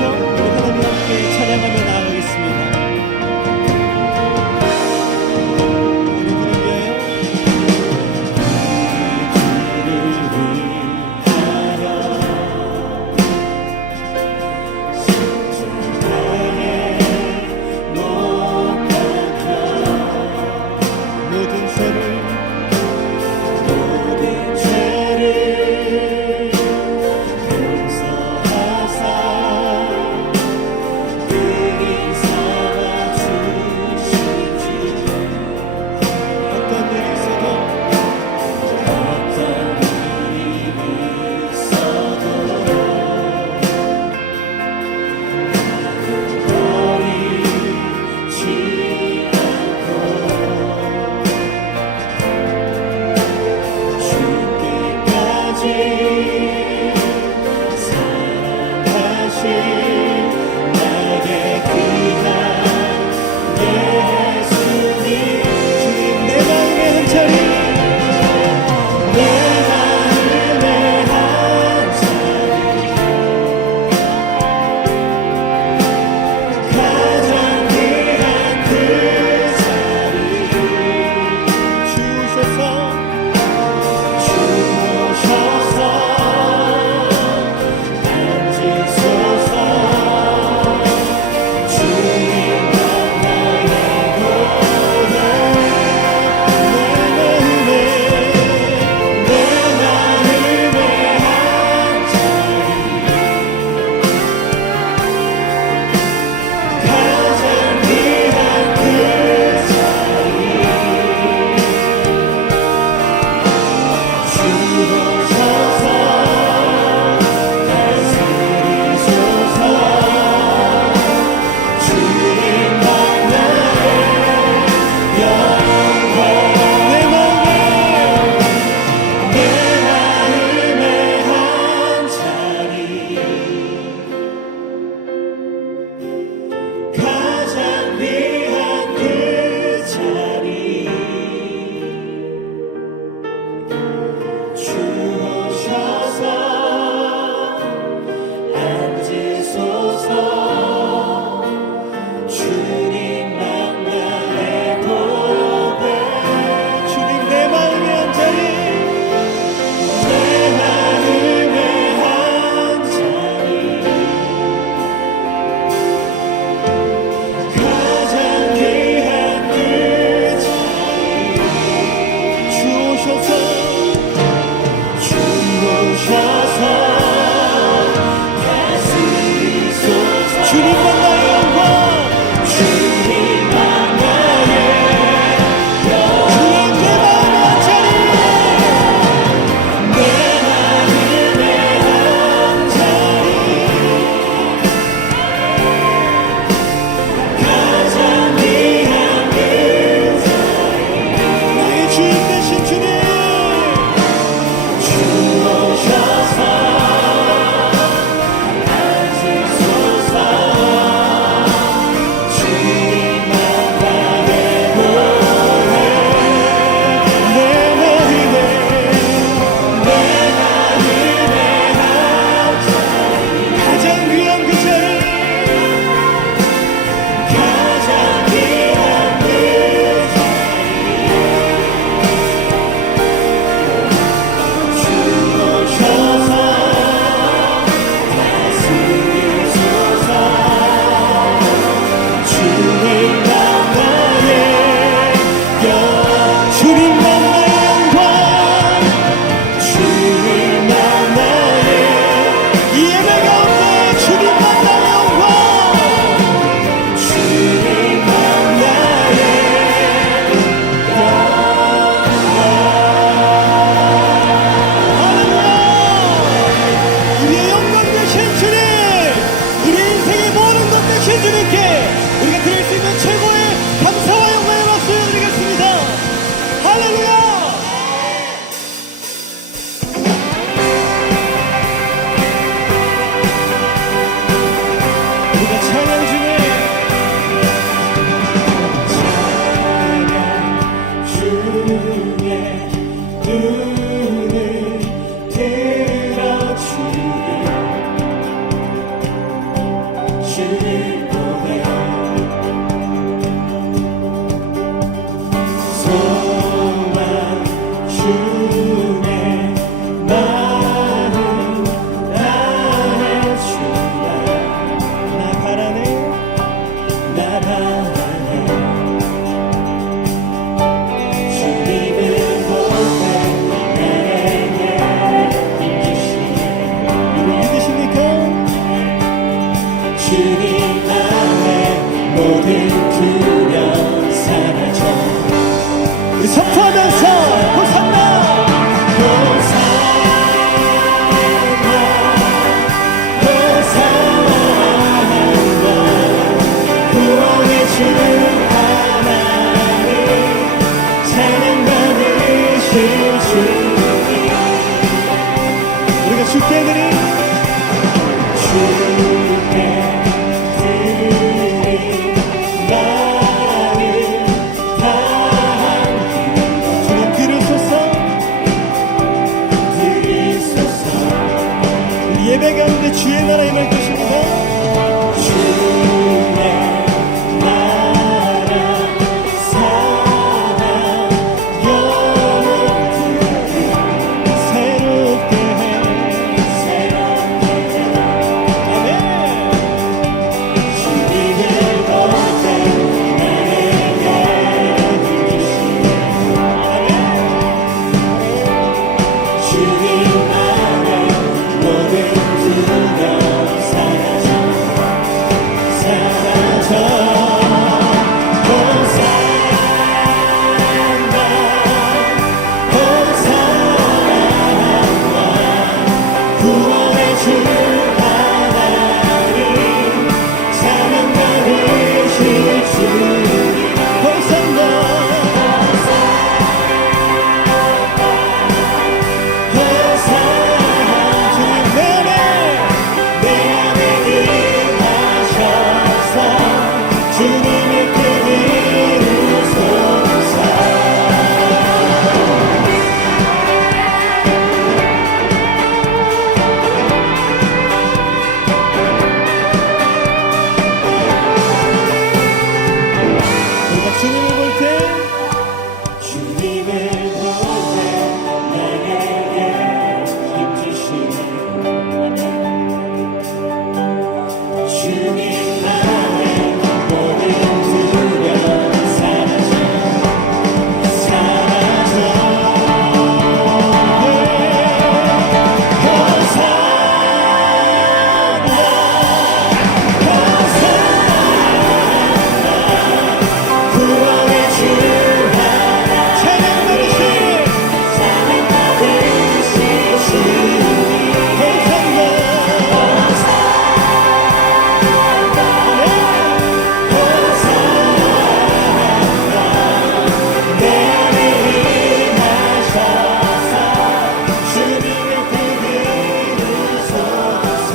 우리 하나님 함께 찬양하며 나아가겠습니다. 용서하사 선포하면서 호산나 구원의 주 하나님 찬양받으실 주님 우리가 주께 드린 주님 들으소서 예배 가운데 주의 나라 임할 것입니다. 주의 나라 사랑 영원히 새롭게 해 아멘. 주님을 볼 때 나에게 주시네 아멘. 주님 안에 모든 두려움 사라져 구원의 주 하나님 찬양받으실 주님 호산나 주님 내 안에 임하셔서 주님의 뜻을 이루소서 우리가 주님을 볼 때 나에게 힘주시네 주님 안에 모든 두려움 사라져 구원의 주 하나 찬양받으실 주님 내 안에 임하셔서 주님의 뜻을 이루소서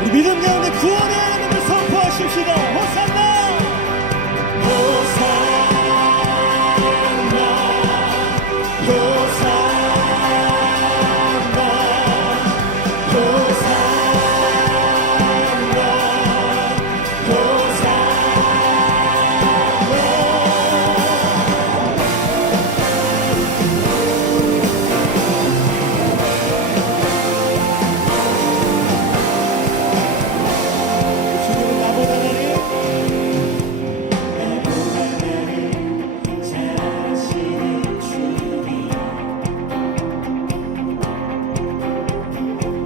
우리 믿음 가운데 구원의 하나님을 선포하십시다. 호산나 호산나 호산나 호산나 주님은 나보다 나를 잘하시는 주님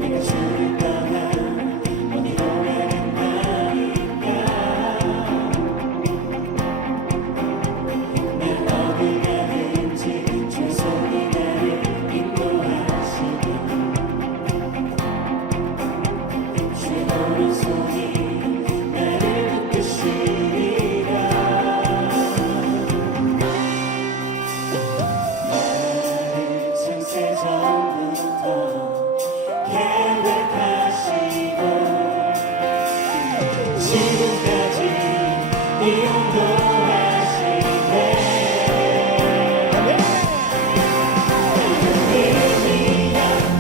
내가 주를 떠나 어디로 가는 나니까 날 어디 가든지 주의 손이 나를 인도하시고 주의 오른손이 나를 이끄시리라 나를 창세전부터 계획하시고 지금까지 인도하시네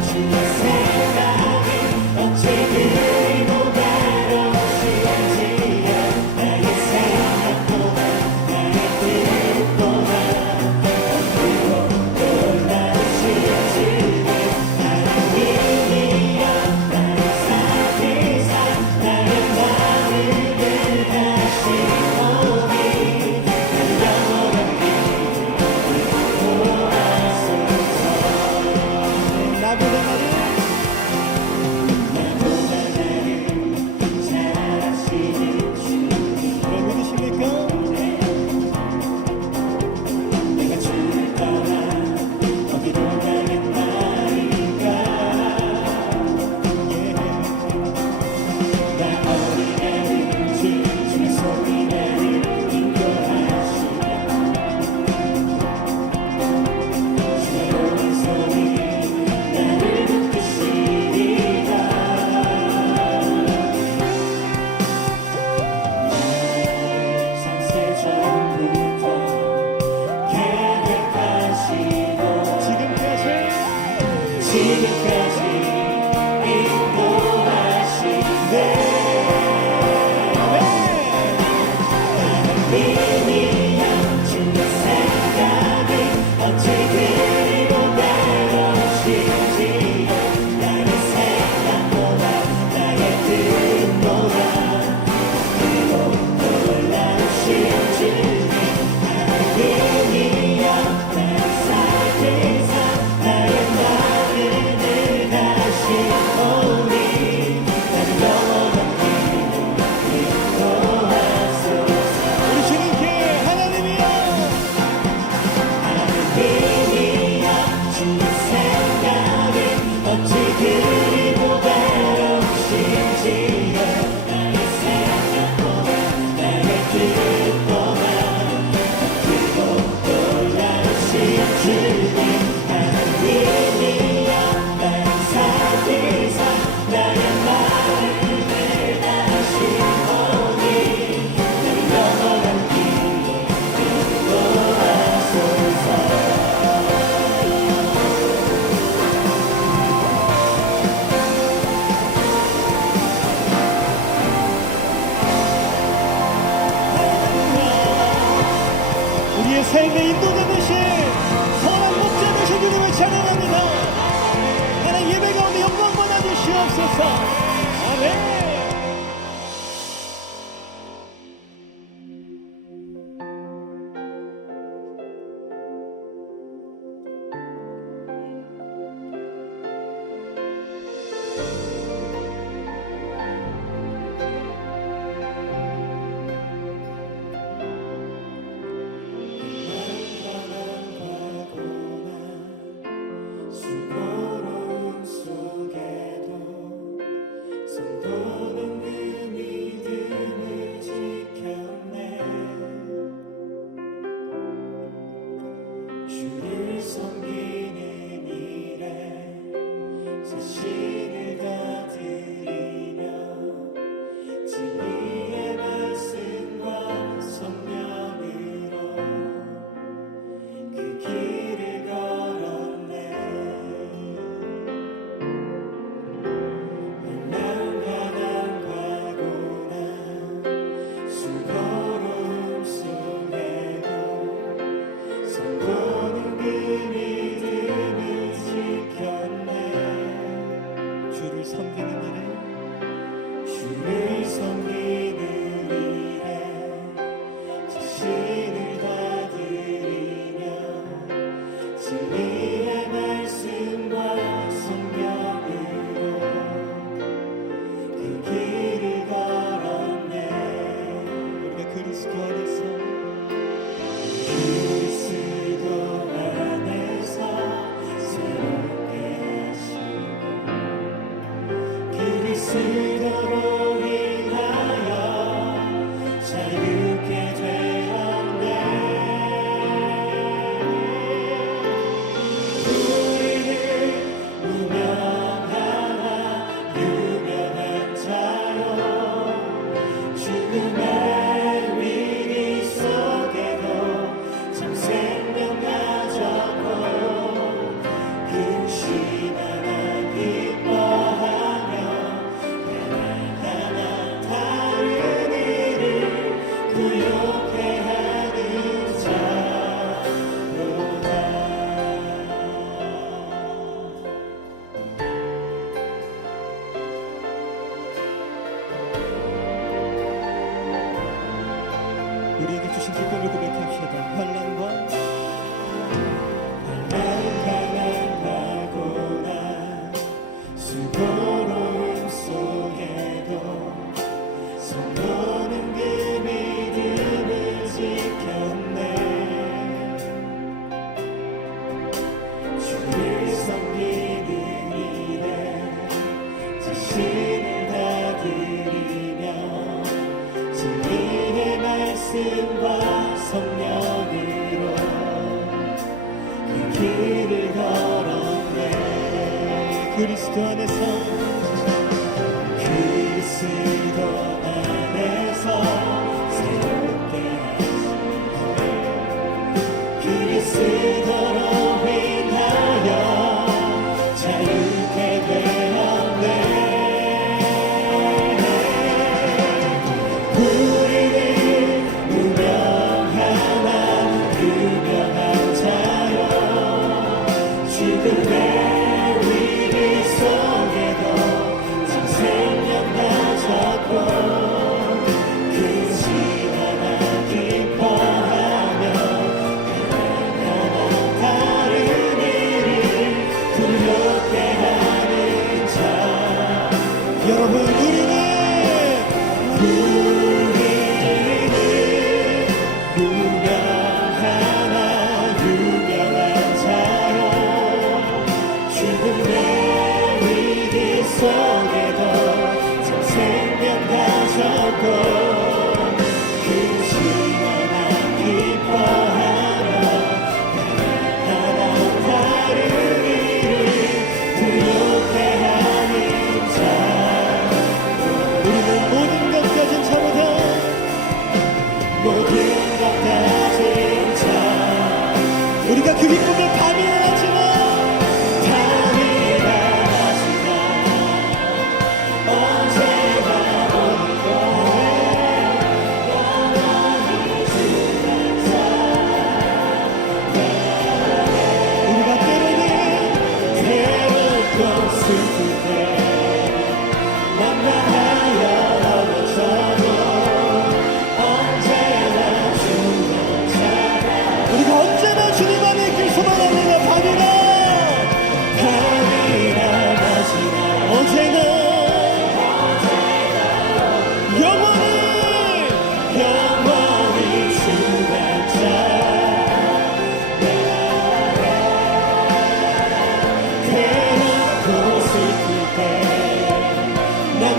주의 생각이 어찌 그리보다 어려우신지요 나의 생각보다 나의 뜻보다 어디로 놀라우신 주님 하나님이여 나를 살피사 나의 마음을 다시 오니 우리의 인도자 되신 선한 목자 되신 주님을 찬양합니다. 하나님 예배 가운데 영광 받아 주시옵소서. 아멘. 수고로움 속에도 손도는 그 믿음을 지켰네. 주를 섬기는 일에 자신을 다 드리며 진리의 말씀과 성령으로 그 길을 걸었네. 난감한 과거나 수고로움 속에도 손도는 그 믿음을 지켰네. 주를 섬기는 일에 주를 섬기는 일에 자신을 다 드리며 진리의 말씀과 성령으로 그 길을 걸었네. 우리가 그리스도 안에서 그리스도 안에서 새롭게 하시고 그리스도로 인하여 자유케 되었네. 우리는 무명하나 유명한 자요 죽음의 위기 속에도 참 생명 가졌고 근심하나 기뻐하며 하나 다른 이를 구욕해 하는 자로다. 우리에게 주신 기쁨을 고백합시다. 환난과 난감하고나 수고로움 속에도 손도는 그 믿음을 지켰네. 주를 섬기는 일에 자신을 다 드리며 진리의 말씀과 성령으로 그 길을 걸었네. 그리스도 안에서 그리스도 안에서 새롭게 하시고 그리스도로 인하여 자유케 되었네. 우리는 무명하나 유명한 자요 죽음의 위기 속에도 참 생명 가졌고 근심하나 기뻐하며 하나 다른 일을 두렵게 하는 자. 여러분 우리는 무명하나 유명한 자요 죽음의 위기 속에도 참 생명 가졌고 근심하나 기뻐하며 하나 다른 일을 두렵게 하는 자.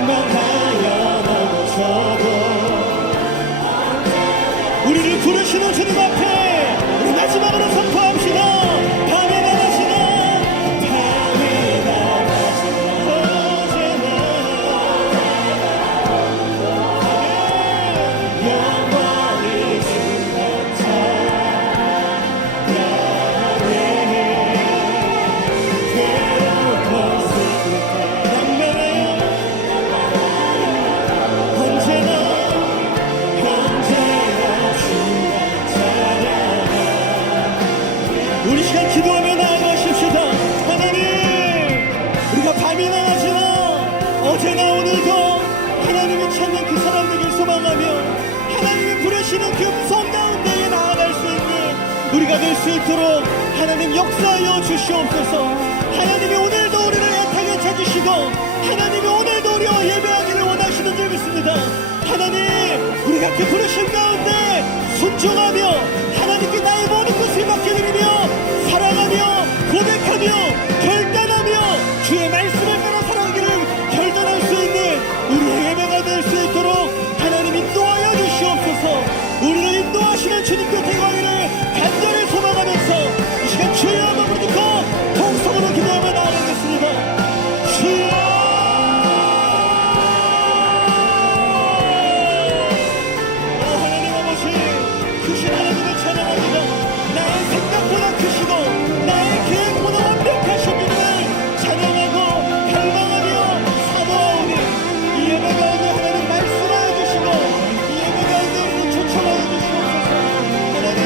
원망하여 넘어져도 우리를 부르시는 주님 앞에 우리 마지막으로 선포합시다. 밤이 낮아지나 밤이 낮아지나 영원히 주는 찬양하네. 괴로울 수 있을 때 언제나 주가 찬양하. 우리 시간 기도하며 나아가십시다. 하나님, 우리가 밤이 낮아지나 어제나 오늘도 하나님이 찾는 그 사람 되길 소망하며 하나님이 부르시는 그 음성 가운데에 나아갈 수 있는 우리가 될 수 있도록 하나님 역사하여 주시옵소서. 하나님이 오늘도 우리를 애타게 찾으시고 하나님이 오늘도 우리와 예배하기를 원하시는 줄 믿습니다. 하나님, 우리가 그 부르심 가운데 순종하며 하나님께 나의 모든 것을 맡겨드리며 살아가며 고백하며 결단하며 주의 말씀을 따라 살아가기를 결단할 수 있는 우리의 예배가 될 수 있도록 하나님 인도하여 주시옵소서. 우리를 인도하시는 주님 곁에 가기를 간절히 소망하면서 이 시간 주의 이름을 부르짖고 통성으로 기도하며 나아가겠습니다. 주여, 하나님 아버지, 크신 하나님을 찬양합니다. 나의 생각보다 크시고 나의 계획보다 완벽하신 분을 찬양하고 갈망하며 사모하오니 이 예배 가운데 하나님 말씀하여 주시고 이 예배 가운데 우리를 초청하여 주시옵소서. 하나님,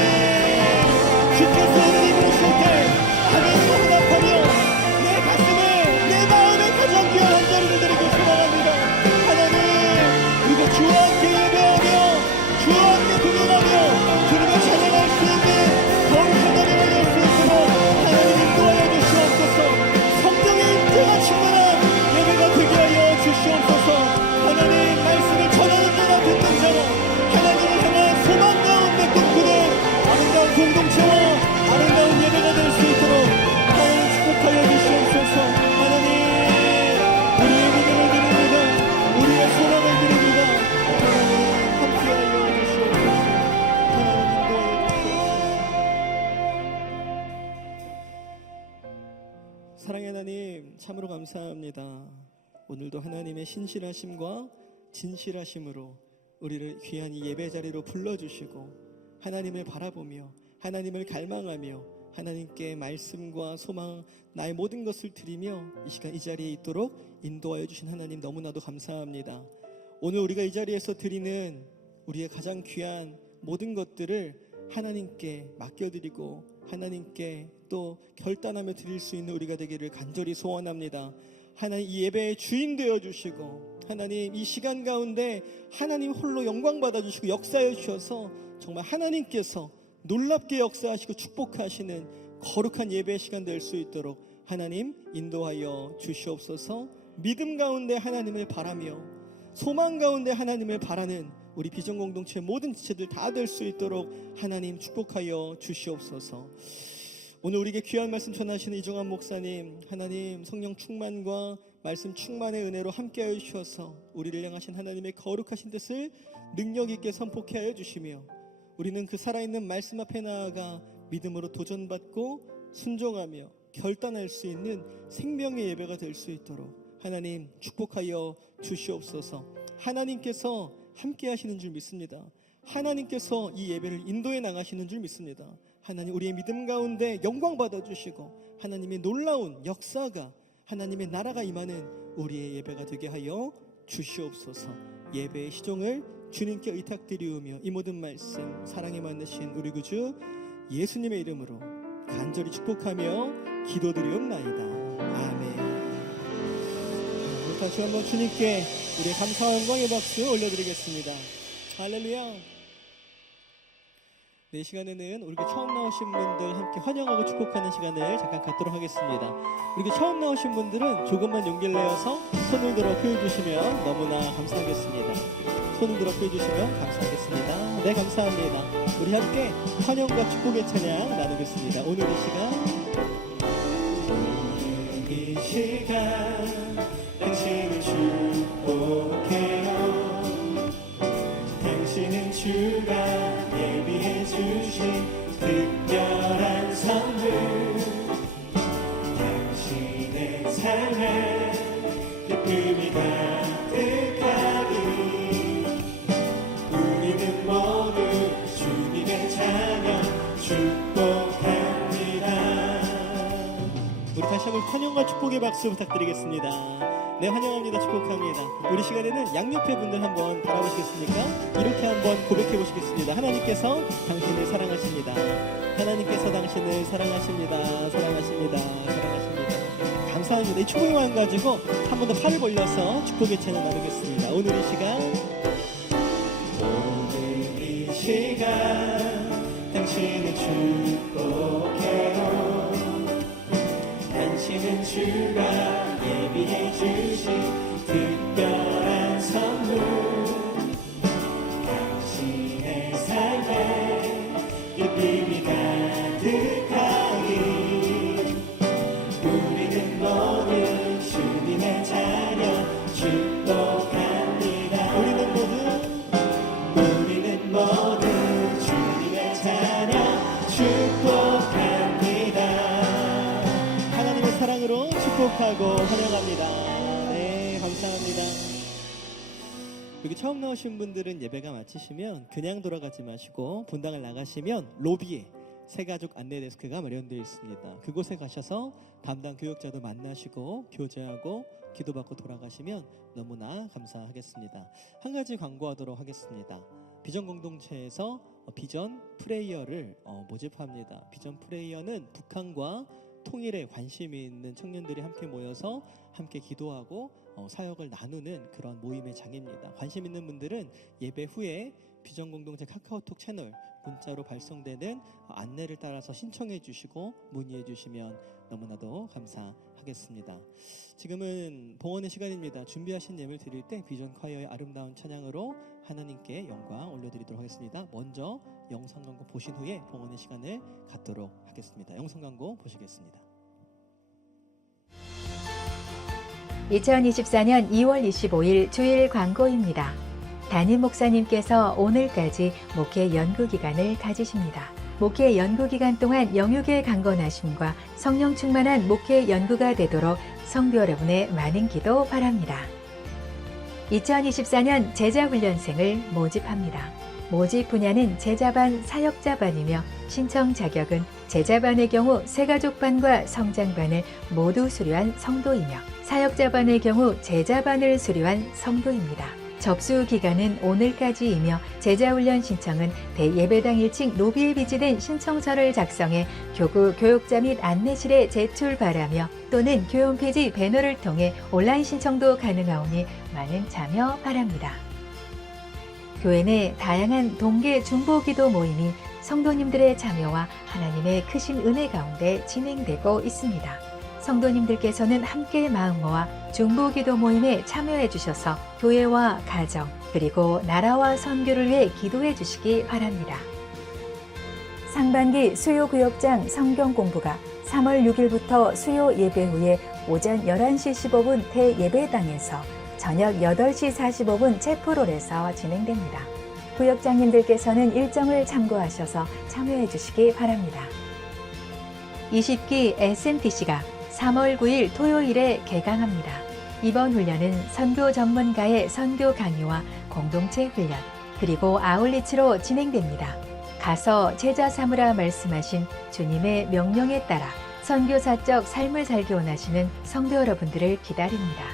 주께서 우리를 부르실 때 하나님 응답하며 내 가슴에 내 마음에 가장 귀한 자리를 드리고 소망합니다. 하나님, 우리가 주와 함께 예배하며 주와 함께 동행하며 주님을 찬양할 수 있는 거룩한 자리가 될 수 있도록 하나님 인도하여 주시옵소서. 성령의 인도가 충만한 예배가 되게 하여 주시옵소서. 하나님 말씀을 전하는 자나 듣는 자나 하나님을 향한 소망 가운데 꿈꾸는 아름다운 공동체와 아름다운 예배가 될 수 있도록 하나님 축복하여 주시옵소서. 하나님, 우리의 믿음을 드립니다. 우리의 소망을 드립니다. 하나님 함께하여 주시옵소서. 하나님 인도하여 주시옵소서. 사랑의 하나님, 참으로 감사합니다. 오늘도 하나님의 신실하심과 진실하심으로 우리를 귀한 이 예배 자리로 불러주시고 하나님을 바라보며 하나님을 갈망하며 하나님께 말씀과 소망, 나의 모든 것을 드리며 이 시간 이 자리에 있도록 인도하여 주신 하나님 너무나도 감사합니다. 오늘 우리가 이 자리에서 드리는 우리의 가장 귀한 모든 것들을 하나님께 맡겨드리고 하나님께 또 결단하며 드릴 수 있는 우리가 되기를 간절히 소원합니다. 하나님, 이 예배의 주인 되어주시고 하나님, 이 시간 가운데 하나님 홀로 영광 받아주시고 역사해 주셔서 정말 하나님께서 놀랍게 역사하시고 축복하시는 거룩한 예배의 시간 될 수 있도록 하나님 인도하여 주시옵소서. 믿음 가운데 하나님을 바라며 소망 가운데 하나님을 바라는 우리 비전공동체 모든 지체들 다 될 수 있도록 하나님 축복하여 주시옵소서. 오늘 우리에게 귀한 말씀 전하시는 이종환 목사님, 하나님 성령 충만과 말씀 충만의 은혜로 함께하여 주셔서 우리를 향하신 하나님의 거룩하신 뜻을 능력 있게 선포케 하여 주시며 우리는 그 살아있는 말씀 앞에 나아가 믿음으로 도전받고 순종하며 결단할 수 있는 생명의 예배가 될 수 있도록 하나님 축복하여 주시옵소서. 하나님께서 함께 하시는 줄 믿습니다. 하나님께서 이 예배를 인도해 나가시는 줄 믿습니다. 하나님, 우리의 믿음 가운데 영광 받아주시고 하나님의 놀라운 역사가, 하나님의 나라가 임하는 우리의 예배가 되게 하여 주시옵소서. 예배의 시종을 주님께 의탁드리우며 이 모든 말씀 사랑에 만드신 우리 구주 예수님의 이름으로 간절히 축복하며 기도드리옵나이다. 아멘. 다시 한번 주님께 우리의 감사와 영광의 박수 올려드리겠습니다. 할렐루야. 네, 이 시간에는 우리 처음 나오신 분들 함께 환영하고 축복하는 시간을 잠깐 갖도록 하겠습니다. 우리 처음 나오신 분들은 조금만 용기를 내어서 손을 들어 펴주시면 너무나 감사하겠습니다. 손을 들어 펴주시면 감사하겠습니다. 네, 감사합니다. 우리 함께 환영과 축복의 찬양 나누겠습니다. 오늘 이 시간 당신을 축복 가득하니 우리는 모두 주님의 자녀 축복합니다. 우리 다시 한번 환영과 축복의 박수 부탁드리겠습니다. 네, 환영합니다. 축복합니다. 우리 시간에는 양옆에 분들 한번 바라보시겠습니까? 이렇게 한번 고백해 보시겠습니다. 하나님께서 당신을 사랑하십니다. 하나님께서 당신을 사랑하십니다. 사랑하십니다. 사랑하십니다. 감사합니다. 이 축복의 마음 가지고 한 번 더 팔을 벌려서 축복의 찬양 나누겠습니다. 오늘 이 시간, 오늘 이 시간 당신을 축복해요. 당신은 주가 예비해 주신 특별한 선물, 당신의 삶에 기쁨이 가득하니 우리는 모두 주님의 자녀 축복합니다. 우리는 모두 주님의 자녀 축복합니다. 하나님의 사랑으로 축복하고 환영합니다. 네, 감사합니다. 여기 처음 나오신 분들은 예배가 마치시면 그냥 돌아가지 마시고 본당을 나가시면 로비에 새가족 안내 데스크가 마련되어 있습니다. 그곳에 가셔서 담당 교역자도 만나시고 교제하고 기도받고 돌아가시면 너무나 감사하겠습니다. 한 가지 광고하도록 하겠습니다. 비전 공동체에서 비전 프레이어를 모집합니다. 비전 프레이어는 북한과 통일에 관심이 있는 청년들이 함께 모여서 함께 기도하고 사역을 나누는 그런 모임의 장입니다. 관심 있는 분들은 예배 후에 비전 공동체 카카오톡 채널 문자로 발송되는 안내를 따라서 신청해 주시고 문의해 주시면 너무나도 감사하겠습니다. 지금은 봉헌의 시간입니다. 준비하신 예물 드릴 때 비전 콰이어의 아름다운 찬양으로 하나님께 영광 올려드리도록 하겠습니다. 먼저 영상 광고 보신 후에 봉헌의 시간을 갖도록 하겠습니다. 영상 광고 보시겠습니다. 2024년 2월 25일 주일 광고입니다. 담임 목사님께서 오늘까지 목회 연구 기간을 가지십니다. 목회 연구 기간 동안 영육의 강건하심과 성령 충만한 목회 연구가 되도록 성도 여러분의 많은 기도 바랍니다. 2024년 제자훈련생을 모집합니다. 모집 분야는 제자반, 사역자반이며 신청 자격은 제자반의 경우 새가족반과 성장반을 모두 수료한 성도이며 사역자반의 경우 제자반을 수료한 성도입니다. 접수 기간은 오늘까지이며 제자훈련 신청은 대예배당 1층 로비에 비치된 신청서를 작성해 교구 교육자 및 안내실에 제출 바라며 또는 교회 홈페이지 배너를 통해 온라인 신청도 가능하오니 많은 참여 바랍니다. 교회 내 다양한 동계 중보기도 모임이 성도님들의 참여와 하나님의 크신 은혜 가운데 진행되고 있습니다. 성도님들께서는 함께 마음 모아 중보기도 모임에 참여해 주셔서 교회와 가정 그리고 나라와 선교를 위해 기도해 주시기 바랍니다. 상반기 수요구역장 성경 공부가 3월 6일부터 수요 예배 후에 오전 11시 15분 대예배당에서 저녁 8시 45분 채플홀에서 진행됩니다. 구역장님들께서는 일정을 참고하셔서 참여해 주시기 바랍니다. 20기 SMTC가 3월 9일 토요일에 개강합니다. 이번 훈련은 선교 전문가의 선교 강의와 공동체 훈련, 그리고 아울리치로 진행됩니다. 가서 제자 삼으라 말씀하신 주님의 명령에 따라 선교사적 삶을 살기 원하시는 성도 여러분들을 기다립니다.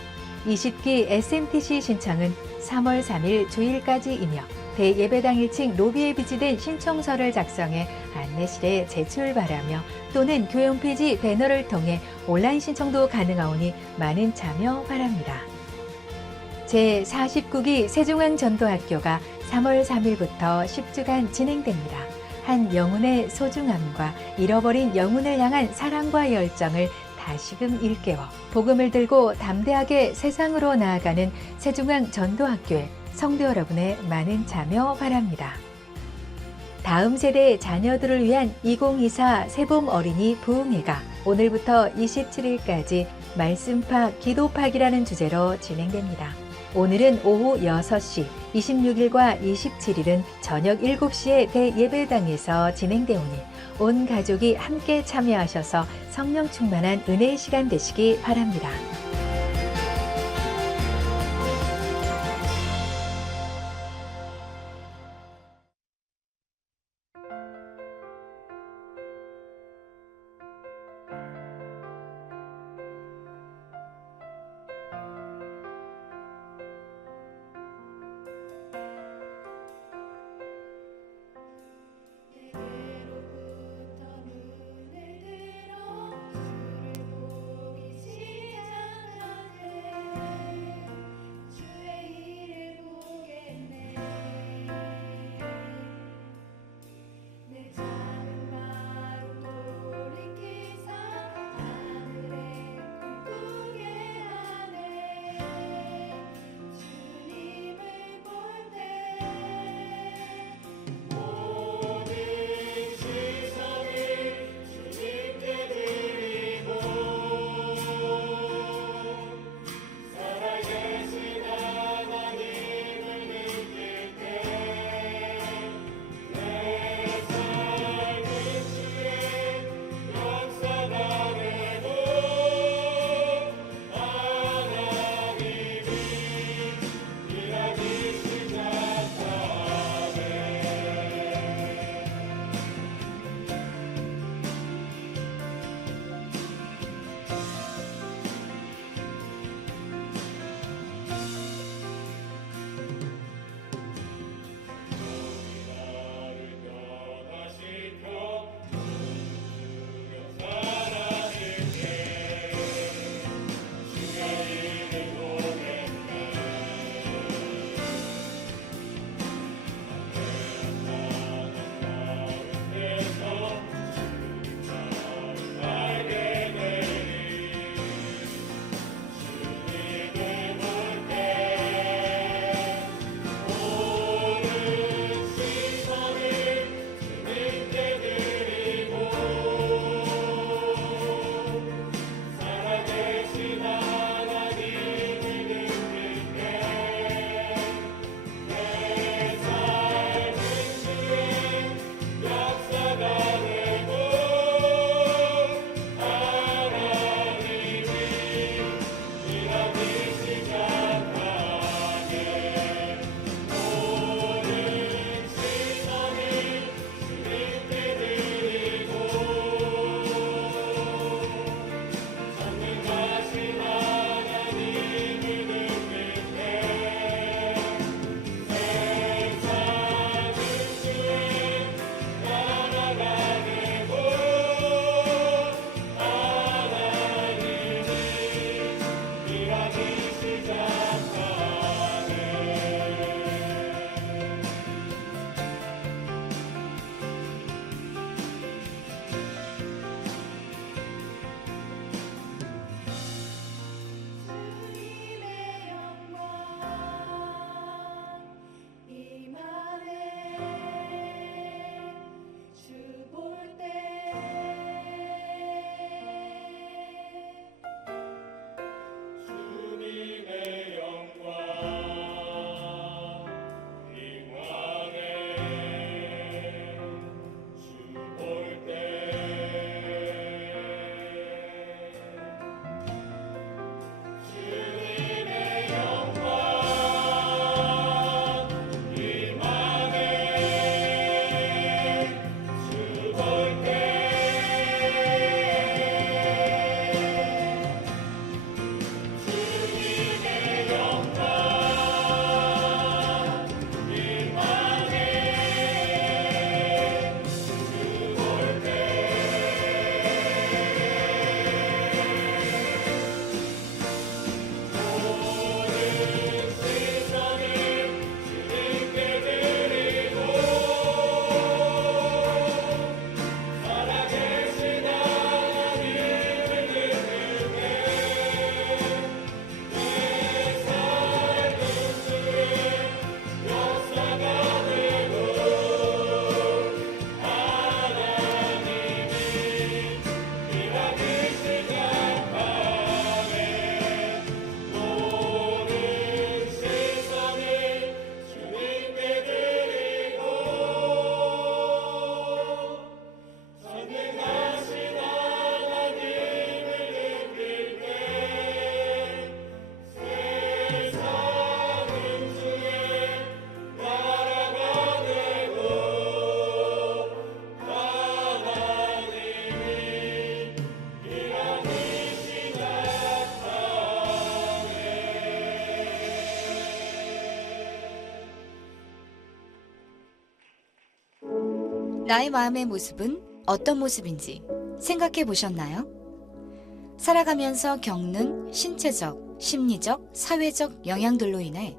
20기 SMTC 신청은 3월 3일 주일까지이며 대예배당 1층 로비에 비치된 신청서를 작성해 안내실에 제출 바라며 또는 교회 홈페이지 배너를 통해 온라인 신청도 가능하오니 많은 참여 바랍니다. 제49기 세종항전도학교가 3월 3일부터 10주간 진행됩니다. 한 영혼의 소중함과 잃어버린 영혼을 향한 사랑과 열정을 다시금 일깨워 복음을 들고 담대하게 세상으로 나아가는 세종항전도학교에 성도 여러분의 많은 참여 바랍니다. 다음 세대 자녀들을 위한 2024 새봄 어린이 부흥회가 오늘부터 27일까지 말씀파 기도파기라는 주제로 진행됩니다. 오늘은 오후 6시, 26일과 27일은 저녁 7시에 대예배당에서 진행되오니 온 가족이 함께 참여하셔서 성령 충만한 은혜의 시간 되시기 바랍니다. 나의 마음의 모습은 어떤 모습인지 생각해 보셨나요? 살아가면서 겪는 신체적, 심리적, 사회적 영향들로 인해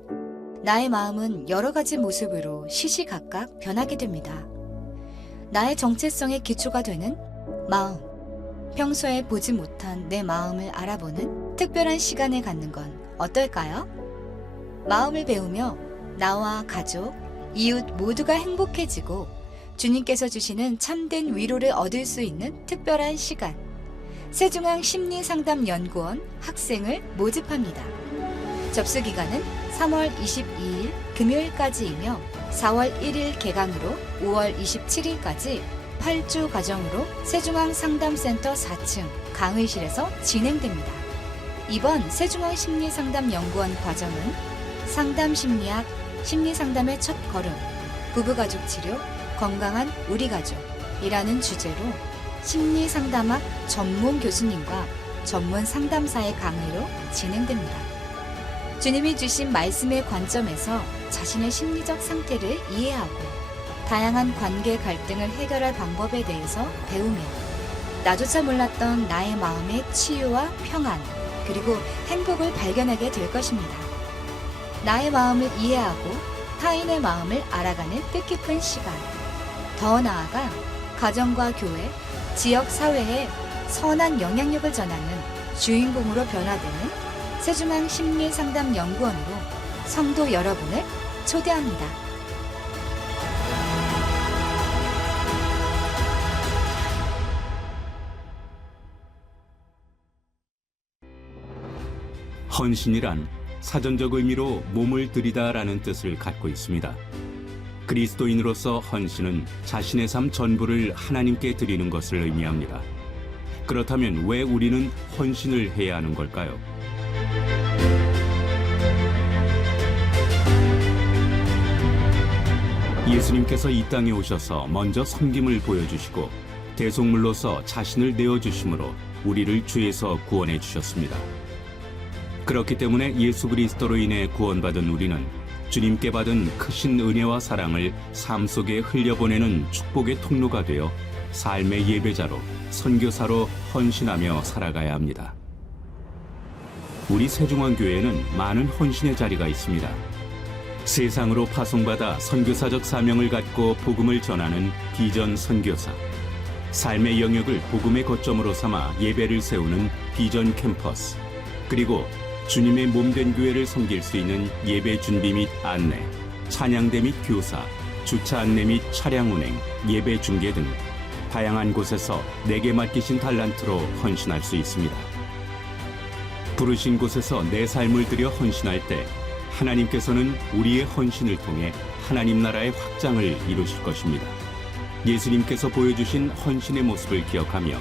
나의 마음은 여러 가지 모습으로 시시각각 변하게 됩니다. 나의 정체성의 기초가 되는 마음. 평소에 보지 못한 내 마음을 알아보는 특별한 시간을 갖는 건 어떨까요? 마음을 배우며 나와 가족, 이웃 모두가 행복해지고 주님께서 주시는 참된 위로를 얻을 수 있는 특별한 시간. 세중앙 심리상담연구원 학생을 모집합니다. 접수 기간은 3월 22일 금요일까지이며 4월 1일 개강으로 5월 27일까지 8주 과정으로 세중앙 상담센터 4층 강의실에서 진행됩니다. 이번 세중앙 심리상담연구원 과정은 상담 심리학, 심리상담의 첫 걸음, 부부가족 치료, 건강한 우리 가족이라는 주제로 심리상담학 전문 교수님과 전문 상담사의 강의로 진행됩니다. 주님이 주신 말씀의 관점에서 자신의 심리적 상태를 이해하고 다양한 관계 갈등을 해결할 방법에 대해서 배우며 나조차 몰랐던 나의 마음의 치유와 평안 그리고 행복을 발견하게 될 것입니다. 나의 마음을 이해하고 타인의 마음을 알아가는 뜻깊은 시간. 더 나아가 가정과 교회, 지역 사회에 선한 영향력을 전하는 주인공으로 변화되는 세중앙 심리상담연구원으로 성도 여러분을 초대합니다. 헌신이란 사전적 의미로 몸을 들이다라는 뜻을 갖고 있습니다. 그리스도인으로서 헌신은 자신의 삶 전부를 하나님께 드리는 것을 의미합니다. 그렇다면 왜 우리는 헌신을 해야 하는 걸까요? 예수님께서 이 땅에 오셔서 먼저 섬김을 보여주시고 대속물로서 자신을 내어주심으로 우리를 죄에서 구원해 주셨습니다. 그렇기 때문에 예수 그리스도로 인해 구원받은 우리는 주님께 받은 크신 은혜와 사랑을 삶 속에 흘려보내는 축복의 통로가 되어 삶의 예배자로 선교사로 헌신하며 살아가야 합니다. 우리 세중앙교회에는 많은 헌신의 자리가 있습니다. 세상으로 파송받아 선교사적 사명을 갖고 복음을 전하는 비전 선교사, 삶의 영역을 복음의 거점으로 삼아 예배를 세우는 비전 캠퍼스, 그리고 주님의 몸된 교회를 섬길 수 있는 예배 준비 및 안내, 찬양대 및 교사, 주차 안내 및 차량 운행, 예배 중계 등 다양한 곳에서 내게 맡기신 달란트로 헌신할 수 있습니다. 부르신 곳에서 내 삶을 들여 헌신할 때 하나님께서는 우리의 헌신을 통해 하나님 나라의 확장을 이루실 것입니다. 예수님께서 보여주신 헌신의 모습을 기억하며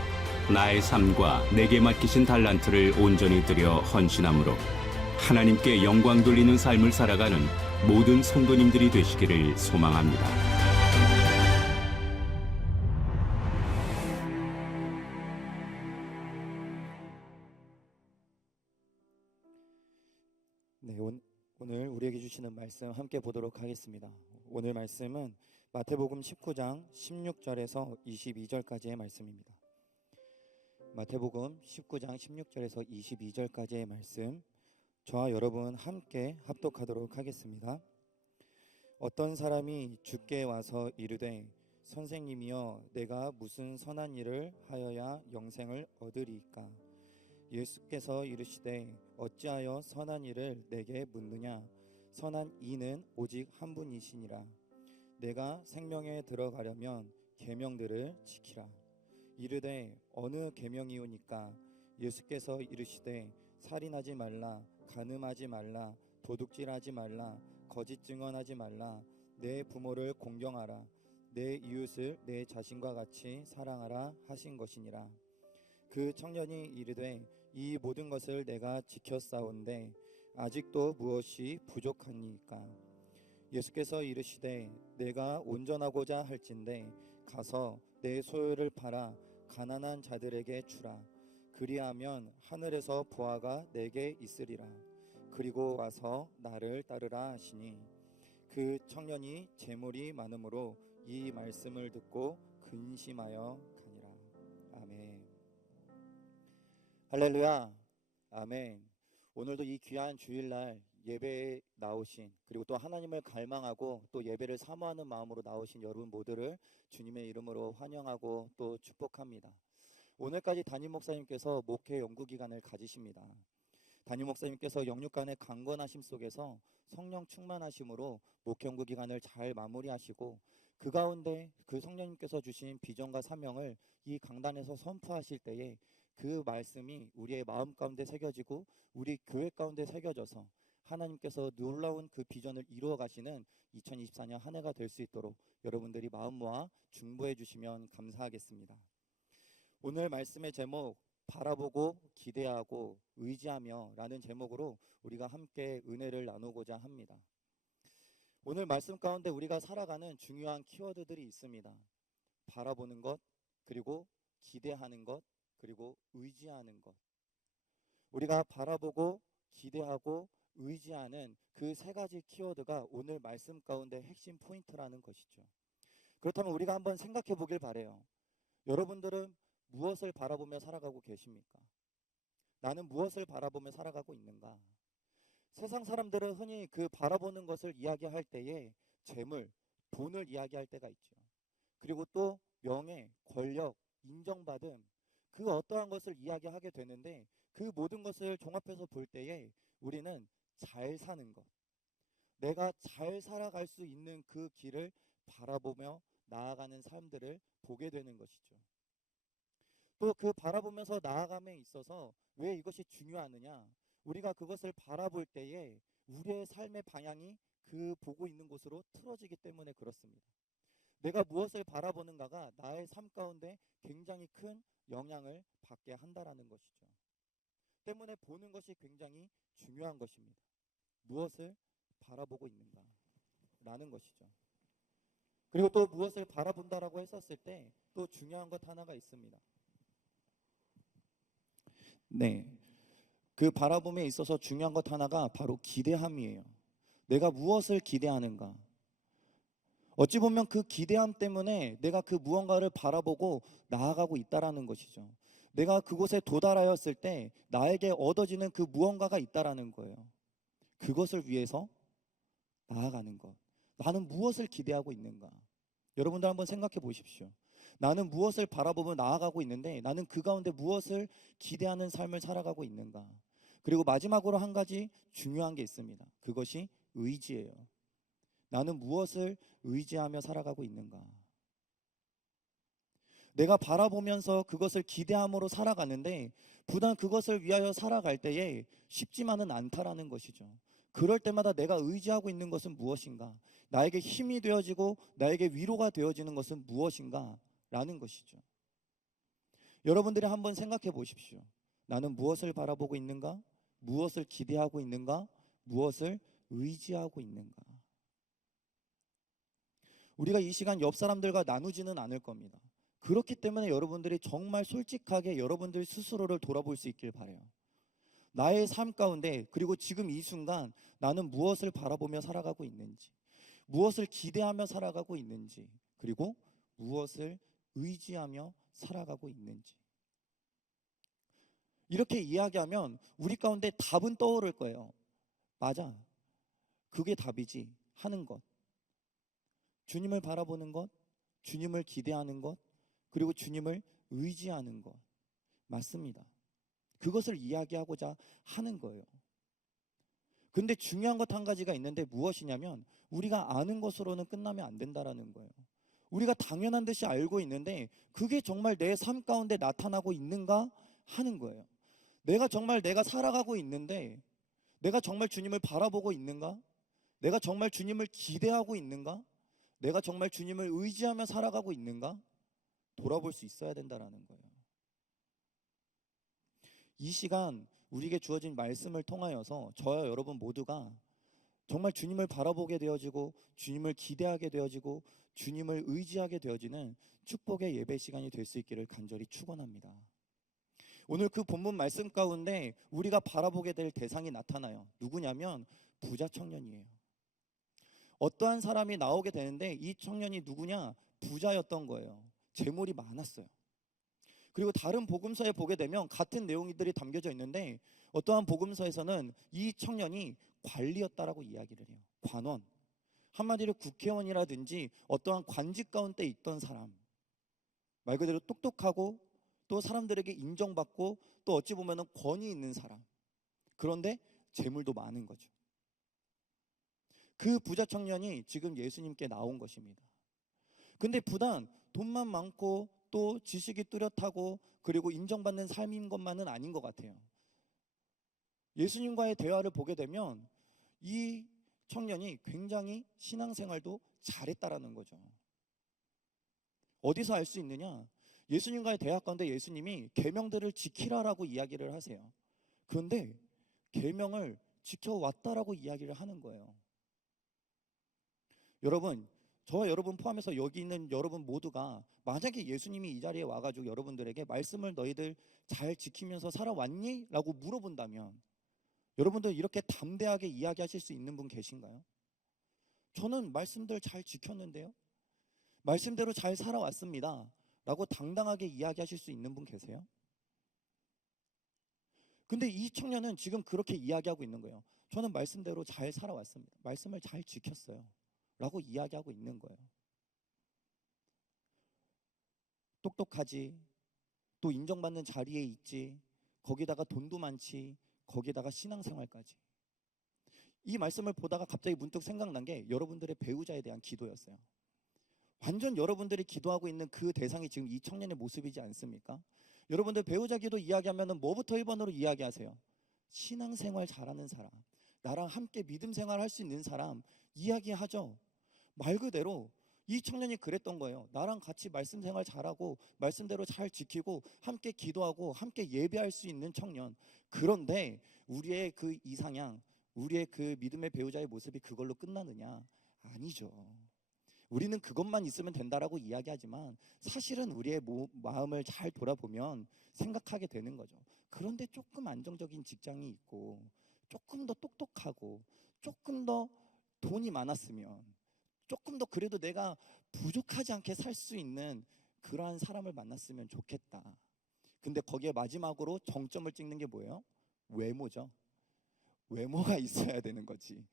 나의 삶과 내게 맡기신 달란트를 온전히 들여 헌신함으로 하나님께 영광 돌리는 삶을 살아가는 모든 성도님들이 되시기를 소망합니다. 네, 오늘 우리에게 주시는 말씀 함께 보도록 하겠습니다. 오늘 말씀은 마태복음 19장 16절에서 22절까지의 말씀입니다. 마태복음 19장 16절에서 22절까지의 말씀, 저와 여러분 함께 합독하도록 하겠습니다. 어떤 사람이 주께 와서 이르되 선생님이여 내가 무슨 선한 일을 하여야 영생을 얻으리이까? 예수께서 이르시되 어찌하여 선한 일을 내게 묻느냐? 선한 이는 오직 한 분이시니라. 내가 생명에 들어가려면 계명들을 지키라. 이르되 어느 계명이오니까? 예수께서 이르시되 살인하지 말라, 간음하지 말라, 도둑질하지 말라, 거짓 증언하지 말라, 내 부모를 공경하라, 내 이웃을 내 자신과 같이 사랑하라 하신 것이니라. 그 청년이 이르되 이 모든 것을 내가 지켰사온데 아직도 무엇이 부족하니까? 예수께서 이르시되 내가 온전하고자 할진대 가서 내 소유를 팔아 가난한 자들에게 주라. 그리하면 하늘에서 보화가 내게 있으리라. 그리고 와서 나를 따르라 하시니 그 청년이 재물이 많으므로 이 말씀을 듣고 근심하여 가니라. 아멘. 할렐루야. 아멘. 오늘도 이 귀한 주일날 예배에 나오신, 그리고 또 하나님을 갈망하고 또 예배를 사모하는 마음으로 나오신 여러분 모두를 주님의 이름으로 환영하고 또 축복합니다. 오늘까지 담임 목사님께서 목회 연구 기간을 가지십니다. 담임 목사님께서 영육간의 강건하심 속에서 성령 충만하심으로 목회 연구 기간을 잘 마무리하시고, 그 가운데 그 성령님께서 주신 비전과 사명을 이 강단에서 선포하실 때에 그 말씀이 우리의 마음 가운데 새겨지고 우리 교회 가운데 새겨져서 하나님께서 놀라운 그 비전을 이루어 가시는 2024년 한 해가 될 수 있도록 여러분들이 마음 모아 중보해 주시면 감사하겠습니다. 오늘 말씀의 제목, 바라보고 기대하고 의지하며 라는 제목으로 우리가 함께 은혜를 나누고자 합니다. 오늘 말씀 가운데 우리가 살아가는 중요한 키워드들이 있습니다. 바라보는 것, 그리고 기대하는 것, 그리고 의지하는 것. 우리가 바라보고 기대하고 의지하는 그 세 가지 키워드가 오늘 말씀 가운데 핵심 포인트라는 것이죠. 그렇다면 우리가 한번 생각해 보길 바라요. 여러분들은 무엇을 바라보며 살아가고 계십니까? 나는 무엇을 바라보며 살아가고 있는가? 세상 사람들은 흔히 그 바라보는 것을 이야기할 때에 재물, 돈을 이야기할 때가 있죠. 그리고 또 명예, 권력, 인정받음, 그 어떠한 것을 이야기하게 되는데, 그 모든 것을 종합해서 볼 때에 우리는 잘 사는 것, 내가 잘 살아갈 수 있는 그 길을 바라보며 나아가는 삶들을 보게 되는 것이죠. 또 그 바라보면서 나아감에 있어서 왜 이것이 중요하느냐? 우리가 그것을 바라볼 때에 우리의 삶의 방향이 그 보고 있는 곳으로 틀어지기 때문에 그렇습니다. 내가 무엇을 바라보는가가 나의 삶 가운데 굉장히 큰 영향을 받게 한다라는 것이죠. 때문에 보는 것이 굉장히 중요한 것입니다. 무엇을 바라보고 있는가 라는 것이죠. 그리고 또 무엇을 바라본다라고 했었을 때 또 중요한 것 하나가 있습니다. 네, 그 바라봄에 있어서 중요한 것 하나가 바로 기대함이에요. 내가 무엇을 기대하는가. 어찌 보면 그 기대함 때문에 내가 그 무언가를 바라보고 나아가고 있다라는 것이죠. 내가 그곳에 도달하였을 때 나에게 얻어지는 그 무언가가 있다라는 거예요. 그것을 위해서 나아가는 것. 나는 무엇을 기대하고 있는가? 여러분들 한번 생각해 보십시오. 나는 무엇을 바라보며 나아가고 있는데 나는 그 가운데 무엇을 기대하는 삶을 살아가고 있는가? 그리고 마지막으로 한 가지 중요한 게 있습니다. 그것이 의지예요. 나는 무엇을 의지하며 살아가고 있는가? 내가 바라보면서 그것을 기대함으로 살아가는데 부단 그것을 위하여 살아갈 때에 쉽지만은 않다라는 것이죠. 그럴 때마다 내가 의지하고 있는 것은 무엇인가? 나에게 힘이 되어지고 나에게 위로가 되어지는 것은 무엇인가? 라는 것이죠. 여러분들이 한번 생각해 보십시오. 나는 무엇을 바라보고 있는가? 무엇을 기대하고 있는가? 무엇을 의지하고 있는가? 우리가 이 시간 옆 사람들과 나누지는 않을 겁니다. 그렇기 때문에 여러분들이 정말 솔직하게 여러분들 스스로를 돌아볼 수 있길 바라요. 나의 삶 가운데, 그리고 지금 이 순간 나는 무엇을 바라보며 살아가고 있는지, 무엇을 기대하며 살아가고 있는지, 그리고 무엇을 의지하며 살아가고 있는지. 이렇게 이야기하면 우리 가운데 답은 떠오를 거예요. 맞아, 그게 답이지 하는 것. 주님을 바라보는 것, 주님을 기대하는 것, 그리고 주님을 의지하는 것. 맞습니다. 그것을 이야기하고자 하는 거예요. 근데 중요한 것 한 가지가 있는데 무엇이냐면 우리가 아는 것으로는 끝나면 안 된다라는 거예요. 우리가 당연한 듯이 알고 있는데 그게 정말 내 삶 가운데 나타나고 있는가 하는 거예요. 내가 정말 내가 살아가고 있는데 내가 정말 주님을 바라보고 있는가? 내가 정말 주님을 기대하고 있는가? 내가 정말 주님을 의지하며 살아가고 있는가? 돌아볼 수 있어야 된다라는 거예요. 이 시간 우리에게 주어진 말씀을 통하여서 저와 여러분 모두가 정말 주님을 바라보게 되어지고 주님을 기대하게 되어지고 주님을 의지하게 되어지는 축복의 예배 시간이 될 수 있기를 간절히 축원합니다. 오늘 그 본문 말씀 가운데 우리가 바라보게 될 대상이 나타나요. 누구냐면 부자 청년이에요. 어떠한 사람이 나오게 되는데 이 청년이 누구냐? 부자였던 거예요. 재물이 많았어요. 그리고 다른 복음서에 보게 되면 같은 내용들이 담겨져 있는데 어떠한 복음서에서는 이 청년이 관리였다라고 이야기를 해요. 관원. 한마디로 국회의원이라든지 어떠한 관직 가운데 있던 사람. 말 그대로 똑똑하고 또 사람들에게 인정받고 또 어찌 보면 권위 있는 사람. 그런데 재물도 많은 거죠. 그 부자 청년이 지금 예수님께 나온 것입니다. 근데 부단 돈만 많고 또 지식이 뚜렷하고 그리고 인정받는 삶인 것만은 아닌 것 같아요. 예수님과의 대화를 보게 되면 이 청년이 굉장히 신앙생활도 잘했다라는 거죠. 어디서 알 수 있느냐? 예수님과의 대화 가운데 예수님이 계명들을 지키라라고 이야기를 하세요. 그런데 계명을 지켜왔다라고 이야기를 하는 거예요. 여러분, 저와 여러분 포함해서 여기 있는 여러분 모두가 만약에 예수님이 이 자리에 와가지고 여러분들에게 말씀을 너희들 잘 지키면서 살아왔니? 라고 물어본다면 여러분들 이렇게 담대하게 이야기하실 수 있는 분 계신가요? 저는 말씀들 잘 지켰는데요. 말씀대로 잘 살아왔습니다. 라고 당당하게 이야기하실 수 있는 분 계세요? 근데 이 청년은 지금 그렇게 이야기하고 있는 거예요. 저는 말씀대로 잘 살아왔습니다. 말씀을 잘 지켰어요. 라고 이야기하고 있는 거예요. 똑똑하지, 또 인정받는 자리에 있지, 거기다가 돈도 많지, 거기다가 신앙생활까지. 이 말씀을 보다가 갑자기 문득 생각난 게 여러분들의 배우자에 대한 기도였어요. 완전 여러분들이 기도하고 있는 그 대상이 지금 이 청년의 모습이지 않습니까? 여러분들 배우자 기도 이야기하면 뭐부터 1번으로 이야기하세요? 신앙생활 잘하는 사람, 나랑 함께 믿음 생활 할 수 있는 사람 이야기하죠. 말 그대로 이 청년이 그랬던 거예요. 나랑 같이 말씀 생활 잘하고 말씀대로 잘 지키고 함께 기도하고 함께 예배할 수 있는 청년. 그런데 우리의 그 이상향, 우리의 그 믿음의 배우자의 모습이 그걸로 끝나느냐? 아니죠. 우리는 그것만 있으면 된다라고 이야기하지만 사실은 우리의 마음을 잘 돌아보면 생각하게 되는 거죠. 그런데 조금 안정적인 직장이 있고 조금 더 똑똑하고 조금 더 돈이 많았으면 조금 더 그래도 내가 부족하지 않게 살 수 있는 그러한 사람을 만났으면 좋겠다. 근데 거기에 마지막으로 정점을 찍는 게 뭐예요? 외모죠. 외모가 있어야 되는 거지.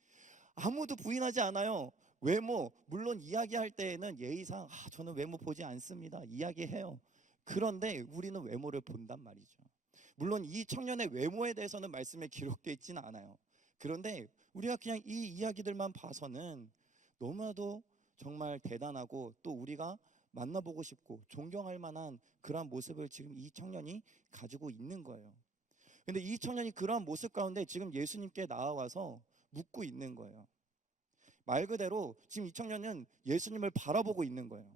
아무도 부인하지 않아요. 외모, 물론 이야기할 때에는 예의상 저는 외모 보지 않습니다. 이야기해요. 그런데 우리는 외모를 본단 말이죠. 물론 이 청년의 외모에 대해서는 말씀에 기록되어 있지는 않아요. 그런데 우리가 그냥 이 이야기들만 봐서는 너무나도 정말 대단하고 또 우리가 만나보고 싶고 존경할 만한 그러한 모습을 지금 이 청년이 가지고 있는 거예요. 근데 이 청년이 그러한 모습 가운데 지금 예수님께 나와서 묻고 있는 거예요. 말 그대로 지금 이 청년은 예수님을 바라보고 있는 거예요.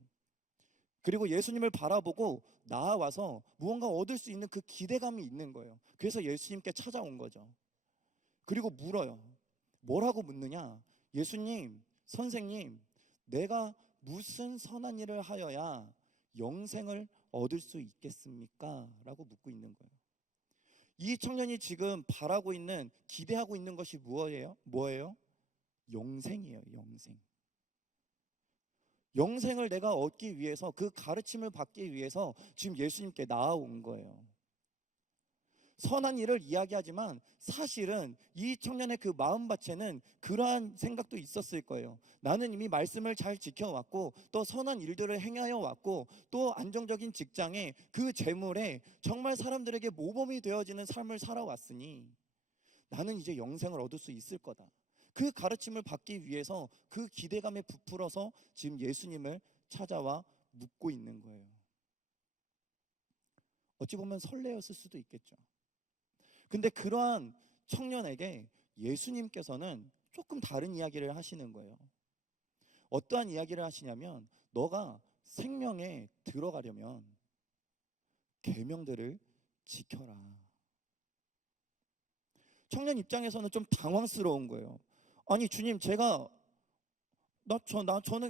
그리고 예수님을 바라보고 나와서 무언가 얻을 수 있는 그 기대감이 있는 거예요. 그래서 예수님께 찾아온 거죠. 그리고 물어요. 뭐라고 묻느냐? 예수님, 선생님, 내가 무슨 선한 일을 하여야 영생을 얻을 수 있겠습니까? 라고 묻고 있는 거예요. 이 청년이 지금 바라고 있는, 기대하고 있는 것이 뭐예요? 영생이에요. 영생. 영생을 내가 얻기 위해서, 그 가르침을 받기 위해서 지금 예수님께 나아온 거예요. 선한 일을 이야기하지만 사실은 이 청년의 그 마음밭에는 그러한 생각도 있었을 거예요. 나는 이미 말씀을 잘 지켜왔고 또 선한 일들을 행하여 왔고 또 안정적인 직장에 그 재물에 정말 사람들에게 모범이 되어지는 삶을 살아왔으니 나는 이제 영생을 얻을 수 있을 거다. 그 가르침을 받기 위해서 그 기대감에 부풀어서 지금 예수님을 찾아와 묻고 있는 거예요. 어찌 보면 설레었을 수도 있겠죠. 근데 그러한 청년에게 예수님께서는 조금 다른 이야기를 하시는 거예요. 어떠한 이야기를 하시냐면 너가 생명에 들어가려면 계명들을 지켜라. 청년 입장에서는 좀 당황스러운 거예요. 아니 주님, 저는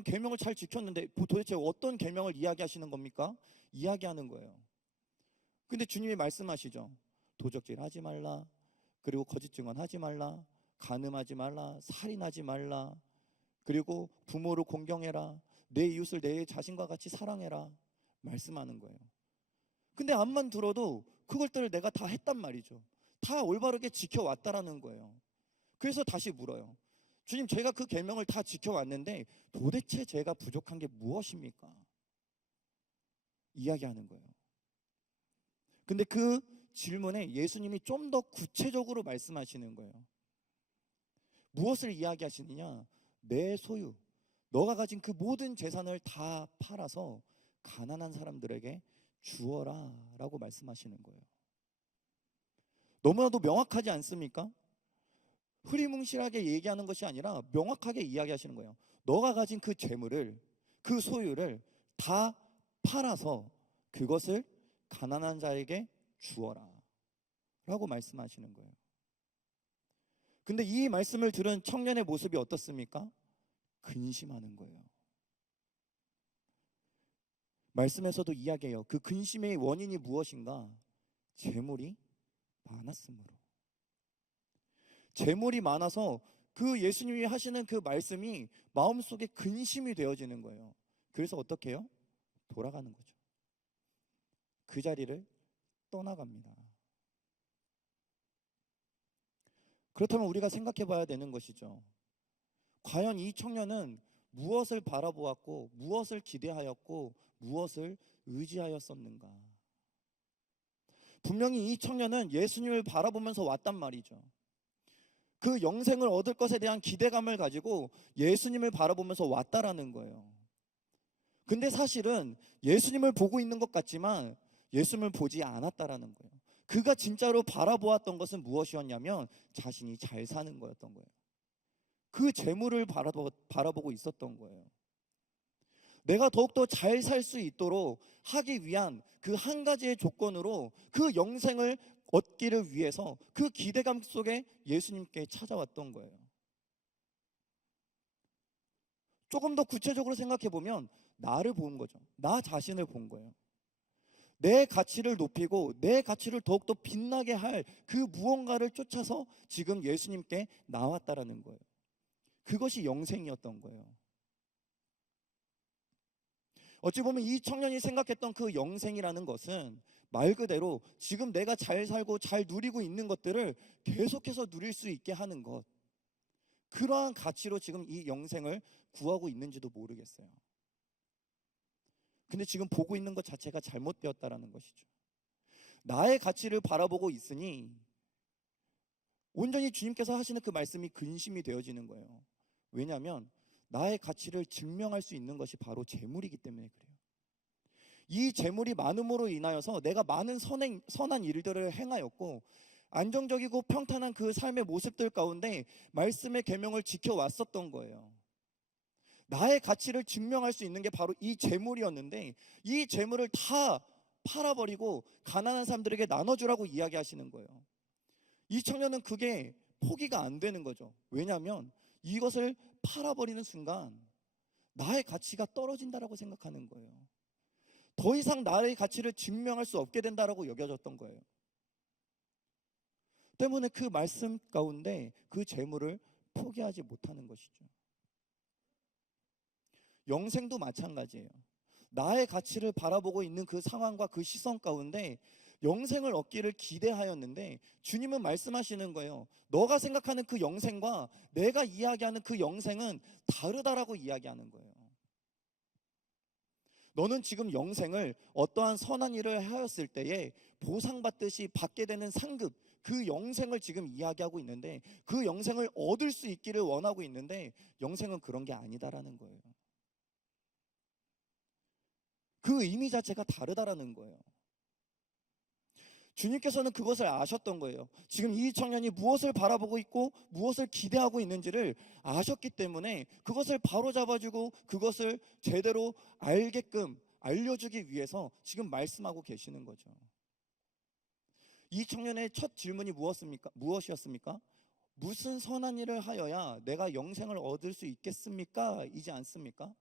계명을 잘 지켰는데 도대체 어떤 계명을 이야기하시는 겁니까? 이야기하는 거예요. 근데 주님이 말씀하시죠. 도적질 하지 말라, 그리고 거짓 증언하지 말라, 간음하지 말라, 살인하지 말라, 그리고 부모를 공경해라, 내 이웃을 내 자신과 같이 사랑해라 말씀하는 거예요. 근데 앞만 들어도 그것들을 내가 다 했단 말이죠. 다 올바르게 지켜왔다라는 거예요. 그래서 다시 물어요. 주님, 제가 그 계명을 다 지켜왔는데 도대체 제가 부족한 게 무엇입니까? 이야기하는 거예요. 근데 그 질문에 예수님이 좀 더 구체적으로 말씀하시는 거예요. 무엇을 이야기하시느냐? 내 소유, 너가 가진 그 모든 재산을 다 팔아서 가난한 사람들에게 주어라 라고 말씀하시는 거예요. 너무나도 명확하지 않습니까? 흐리뭉실하게 얘기하는 것이 아니라 명확하게 이야기하시는 거예요. 너가 가진 그 재물을, 그 소유를 다 팔아서 그것을 가난한 자에게 주어라 라고 말씀하시는 거예요. 근데 이 말씀을 들은 청년의 모습이 어떻습니까? 근심하는 거예요. 말씀에서도 이야기해요. 그 근심의 원인이 무엇인가? 재물이 많았으므로. 재물이 많아서 그 예수님이 하시는 그 말씀이 마음속에 근심이 되어지는 거예요. 그래서 어떻게 해요? 돌아가는 거죠. 그 자리를 떠나갑니다. 그렇다면 우리가 생각해 봐야 되는 것이죠. 과연 이 청년은 무엇을 바라보았고, 무엇을 기대하였고, 무엇을 의지하였었는가? 분명히 이 청년은 예수님을 바라보면서 왔단 말이죠. 그 영생을 얻을 것에 대한 기대감을 가지고 예수님을 바라보면서 왔다라는 거예요. 근데 사실은 예수님을 보고 있는 것 같지만 예수님을 보지 않았다라는 거예요. 그가 진짜로 바라보았던 것은 무엇이었냐면 자신이 잘 사는 거였던 거예요. 그 재물을 바라보고 있었던 거예요. 내가 더욱더 잘 살 수 있도록 하기 위한 그 한 가지의 조건으로 그 영생을 얻기를 위해서 그 기대감 속에 예수님께 찾아왔던 거예요. 조금 더 구체적으로 생각해 보면 나를 본 거죠. 나 자신을 본 거예요. 내 가치를 높이고 내 가치를 더욱더 빛나게 할 그 무언가를 쫓아서 지금 예수님께 나왔다라는 거예요. 그것이 영생이었던 거예요. 어찌 보면 이 청년이 생각했던 그 영생이라는 것은 말 그대로 지금 내가 잘 살고 잘 누리고 있는 것들을 계속해서 누릴 수 있게 하는 것, 그러한 가치로 지금 이 영생을 구하고 있는지도 모르겠어요. 근데 지금 보고 있는 것 자체가 잘못되었다라는 것이죠. 나의 가치를 바라보고 있으니 온전히 주님께서 하시는 그 말씀이 근심이 되어지는 거예요. 왜냐하면 나의 가치를 증명할 수 있는 것이 바로 재물이기 때문에 그래요. 이 재물이 많음으로 인하여서 내가 많은 선한 일들을 행하였고 안정적이고 평탄한 그 삶의 모습들 가운데 말씀의 계명을 지켜왔었던 거예요. 나의 가치를 증명할 수 있는 게 바로 이 재물이었는데 이 재물을 다 팔아버리고 가난한 사람들에게 나눠주라고 이야기하시는 거예요. 이 청년은 그게 포기가 안 되는 거죠. 왜냐하면 이것을 팔아버리는 순간 나의 가치가 떨어진다라고 생각하는 거예요. 더 이상 나의 가치를 증명할 수 없게 된다라고 여겨졌던 거예요. 때문에 그 말씀 가운데 그 재물을 포기하지 못하는 것이죠. 영생도 마찬가지예요. 나의 가치를 바라보고 있는 그 상황과 그 시선 가운데 영생을 얻기를 기대하였는데 주님은 말씀하시는 거예요. 너가 생각하는 그 영생과 내가 이야기하는 그 영생은 다르다라고 이야기하는 거예요. 너는 지금 영생을 어떠한 선한 일을 하였을 때에 보상받듯이 받게 되는 상급, 그 영생을 지금 이야기하고 있는데 그 영생을 얻을 수 있기를 원하고 있는데 영생은 그런 게 아니다라는 거예요. 그 의미 자체가 다르다라는 거예요. 주님께서는 그것을 아셨던 거예요. 지금 이 청년이 무엇을 바라보고 있고 무엇을 기대하고 있는지를 아셨기 때문에 그것을 바로잡아주고 그것을 제대로 알게끔 알려주기 위해서 지금 말씀하고 계시는 거죠. 이 청년의 첫 질문이 무엇이었습니까? 무슨 선한 일을 하여야 내가 영생을 얻을 수 있겠습니까? 이지 않습니까?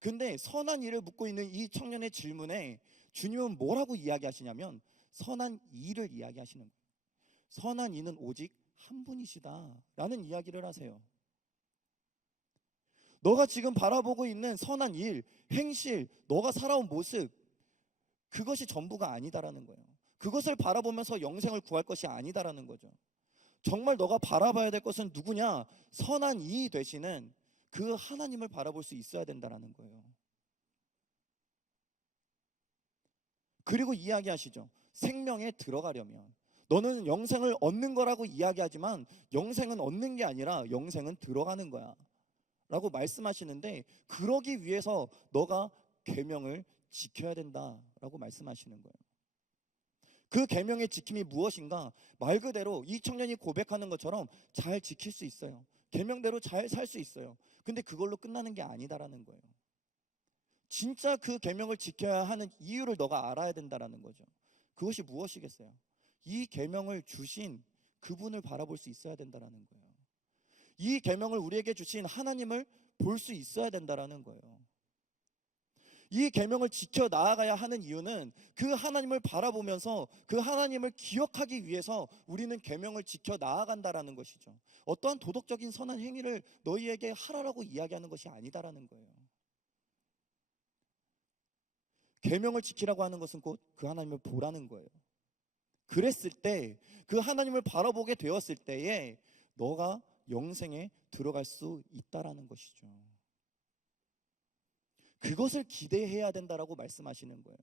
근데 선한 일을 묻고 있는 이 청년의 질문에 주님은 뭐라고 이야기하시냐면 선한 이를 이야기하시는 거예요. 선한 이는 오직 한 분이시다 라는 이야기를 하세요. 너가 지금 바라보고 있는 선한 일, 행실, 너가 살아온 모습, 그것이 전부가 아니다라는 거예요. 그것을 바라보면서 영생을 구할 것이 아니다라는 거죠. 정말 너가 바라봐야 될 것은 누구냐? 선한 이 되시는 그 하나님을 바라볼 수 있어야 된다라는 거예요. 그리고 이야기하시죠. 생명에 들어가려면 너는 영생을 얻는 거라고 이야기하지만 영생은 얻는 게 아니라 영생은 들어가는 거야 라고 말씀하시는데, 그러기 위해서 너가 계명을 지켜야 된다라고 말씀하시는 거예요. 그 계명의 지킴이 무엇인가? 말 그대로 이 청년이 고백하는 것처럼 잘 지킬 수 있어요. 계명대로 잘 살 수 있어요. 근데 그걸로 끝나는 게 아니다라는 거예요. 진짜 그 계명을 지켜야 하는 이유를 너가 알아야 된다라는 거죠. 그것이 무엇이겠어요? 이 계명을 주신 그분을 바라볼 수 있어야 된다라는 거예요. 이 계명을 우리에게 주신 하나님을 볼 수 있어야 된다라는 거예요. 이 계명을 지켜 나아가야 하는 이유는 그 하나님을 바라보면서 그 하나님을 기억하기 위해서 우리는 계명을 지켜 나아간다라는 것이죠. 어떠한 도덕적인 선한 행위를 너희에게 하라라고 이야기하는 것이 아니다라는 거예요. 계명을 지키라고 하는 것은 곧 그 하나님을 보라는 거예요. 그랬을 때, 그 하나님을 바라보게 되었을 때에 너가 영생에 들어갈 수 있다라는 것이죠. 그것을 기대해야 된다라고 말씀하시는 거예요.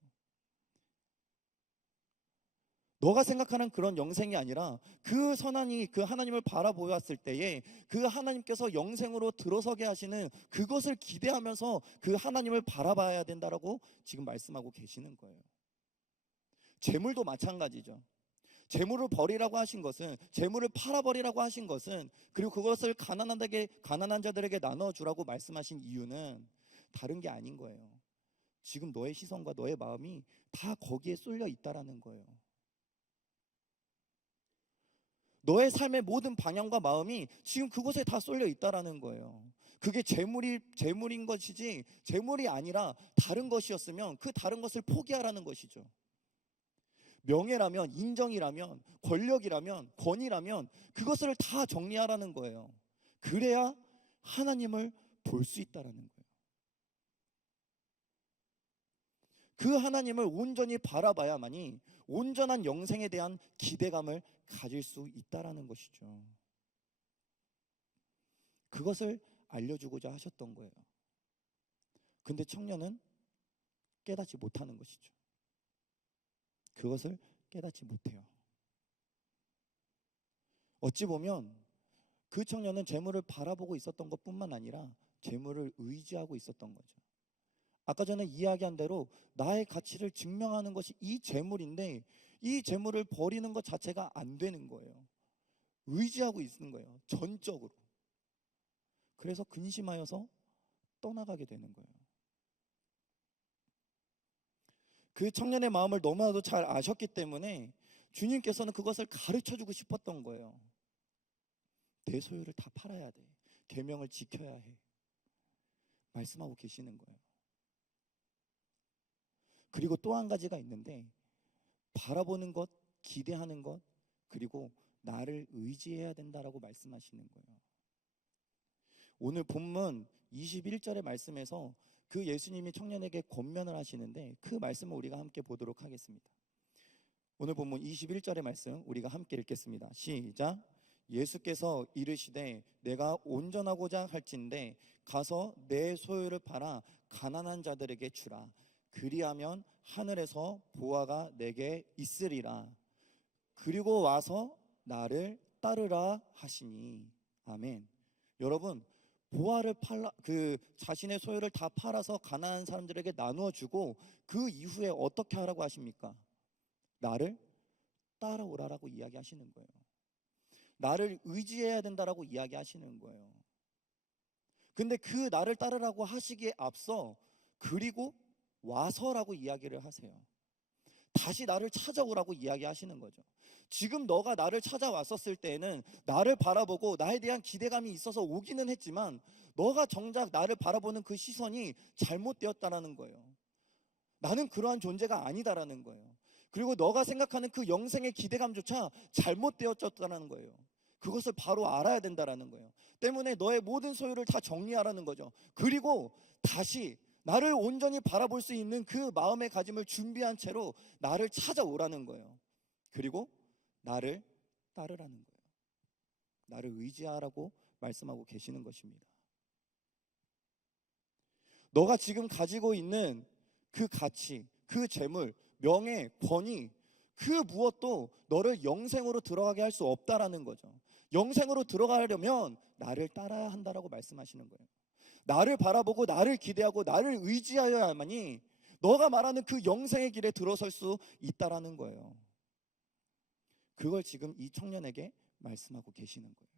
너가 생각하는 그런 영생이 아니라 그 선한이 그 하나님을 바라보았을 때에 그 하나님께서 영생으로 들어서게 하시는 그것을 기대하면서 그 하나님을 바라봐야 된다라고 지금 말씀하고 계시는 거예요. 재물도 마찬가지죠. 재물을 버리라고 하신 것은, 재물을 팔아버리라고 하신 것은, 그리고 그것을 가난한 자들에게 나눠주라고 말씀하신 이유는 다른 게 아닌 거예요. 지금 너의 시선과 너의 마음이 다 거기에 쏠려 있다라는 거예요. 너의 삶의 모든 방향과 마음이 지금 그곳에 다 쏠려 있다라는 거예요. 그게 재물인 것이지 재물이 아니라 다른 것이었으면 그 다른 것을 포기하라는 것이죠. 명예라면, 인정이라면, 권력이라면, 권위라면 그것을 다 정리하라는 거예요. 그래야 하나님을 볼 수 있다라는 거예요. 그 하나님을 온전히 바라봐야만이 온전한 영생에 대한 기대감을 가질 수 있다라는 것이죠. 그것을 알려주고자 하셨던 거예요. 근데 청년은 깨닫지 못하는 것이죠. 그것을 깨닫지 못해요. 어찌 보면 그 청년은 재물을 바라보고 있었던 것뿐만 아니라 재물을 의지하고 있었던 거죠. 아까 전에 이야기한 대로 나의 가치를 증명하는 것이 이 재물인데 이 재물을 버리는 것 자체가 안 되는 거예요. 의지하고 있는 거예요. 전적으로. 그래서 근심하여서 떠나가게 되는 거예요. 그 청년의 마음을 너무나도 잘 아셨기 때문에 주님께서는 그것을 가르쳐주고 싶었던 거예요. 내 소유를 다 팔아야 돼. 계명을 지켜야 해. 말씀하고 계시는 거예요. 그리고 또 한 가지가 있는데, 바라보는 것, 기대하는 것, 그리고 나를 의지해야 된다라고 말씀하시는 거예요. 오늘 본문 21절의 말씀에서 그 예수님이 청년에게 권면을 하시는데 그 말씀을 우리가 함께 보도록 하겠습니다. 오늘 본문 21절의 말씀 우리가 함께 읽겠습니다. 시작. 예수께서 이르시되 내가 온전하고자 할진대 가서 내 소유를 팔아 가난한 자들에게 주라. 그리하면 하늘에서 보화가 내게 있으리라. 그리고 와서 나를 따르라 하시니. 아멘. 여러분, 보화를 자신의 소유를 다 팔아서 가난한 사람들에게 나누어 주고 그 이후에 어떻게 하라고 하십니까? 나를 따라오라라고 이야기하시는 거예요. 나를 의지해야 된다라고 이야기하시는 거예요. 근데 그 나를 따르라고 하시기에 앞서 그리고 와서라고 이야기를 하세요. 다시 나를 찾아오라고 이야기하시는 거죠. 지금 너가 나를 찾아왔었을 때에는 나를 바라보고 나에 대한 기대감이 있어서 오기는 했지만 너가 정작 나를 바라보는 그 시선이 잘못되었다라는 거예요. 나는 그러한 존재가 아니다라는 거예요. 그리고 너가 생각하는 그 영생의 기대감조차 잘못되었다는 거예요. 그것을 바로 알아야 된다라는 거예요. 때문에 너의 모든 소유를 다 정리하라는 거죠. 그리고 다시 나를 온전히 바라볼 수 있는 그 마음의 가짐을 준비한 채로 나를 찾아오라는 거예요. 그리고 나를 따르라는 거예요. 나를 의지하라고 말씀하고 계시는 것입니다. 너가 지금 가지고 있는 그 가치, 그 재물, 명예, 권위, 그 무엇도 너를 영생으로 들어가게 할 수 없다라는 거죠. 영생으로 들어가려면 나를 따라야 한다라고 말씀하시는 거예요. 나를 바라보고 나를 기대하고 나를 의지하여야만이 너가 말하는 그 영생의 길에 들어설 수 있다라는 거예요. 그걸 지금 이 청년에게 말씀하고 계시는 거예요.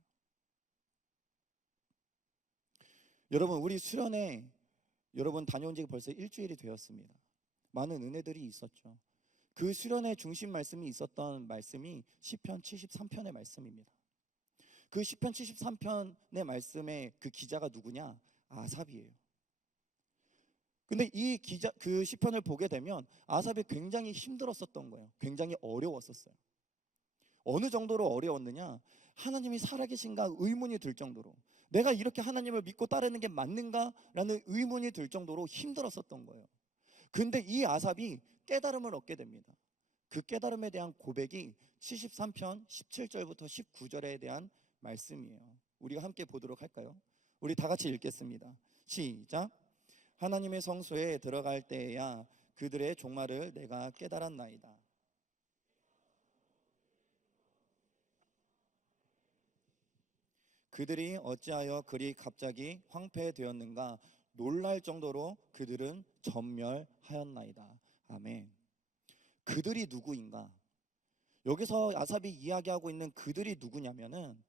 여러분, 우리 수련회 여러분 다녀온 지 벌써 일주일이 되었습니다. 많은 은혜들이 있었죠. 그 수련회 중심 말씀이 있었던 말씀이 시편 73편의 말씀입니다. 그 시편 73편의 말씀의 그 기자가 누구냐? 아삽이에요. 근데 그 시편을 보게 되면 아삽이 굉장히 힘들었었던 거예요. 굉장히 어려웠었어요. 어느 정도로 어려웠느냐? 하나님이 살아계신가 의문이 들 정도로, 내가 이렇게 하나님을 믿고 따르는 게 맞는가라는 의문이 들 정도로 힘들었었던 거예요. 근데 이 아삽이 깨달음을 얻게 됩니다. 그 깨달음에 대한 고백이 73편 17절부터 19절에 대한 말씀이에요. 우리가 함께 보도록 할까요? 우리 다 같이 읽겠습니다. 시작. 하나님의 성소에 들어갈 때에야 그들의 종말을 내가 깨달았나이다. 그들이 어찌하여 그리 갑자기 황폐되었는가? 놀랄 정도로 그들은 전멸하였나이다. 아멘. 그들이 누구인가? 여기서 아삽이 이야기하고 있는 그들이 누구냐면은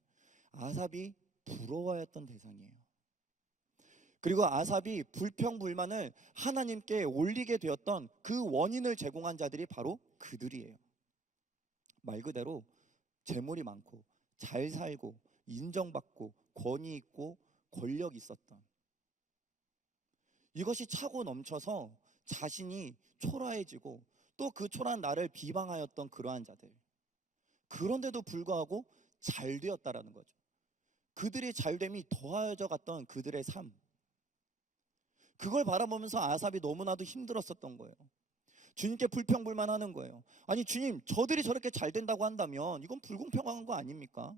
아삽이 부러워했던 대상이에요. 그리고 아삽이 불평불만을 하나님께 올리게 되었던 그 원인을 제공한 자들이 바로 그들이에요. 말 그대로 재물이 많고 잘 살고 인정받고 권위 있고 권력 있었던, 이것이 차고 넘쳐서 자신이 초라해지고 또 그 초라한 나를 비방하였던 그러한 자들, 그런데도 불구하고 잘 되었다라는 거죠. 그들의 잘됨이 더하여져 갔던 그들의 삶, 그걸 바라보면서 아삽이 너무나도 힘들었었던 거예요. 주님께 불평불만하는 거예요. 아니 주님, 저들이 저렇게 잘 된다고 한다면 이건 불공평한 거 아닙니까?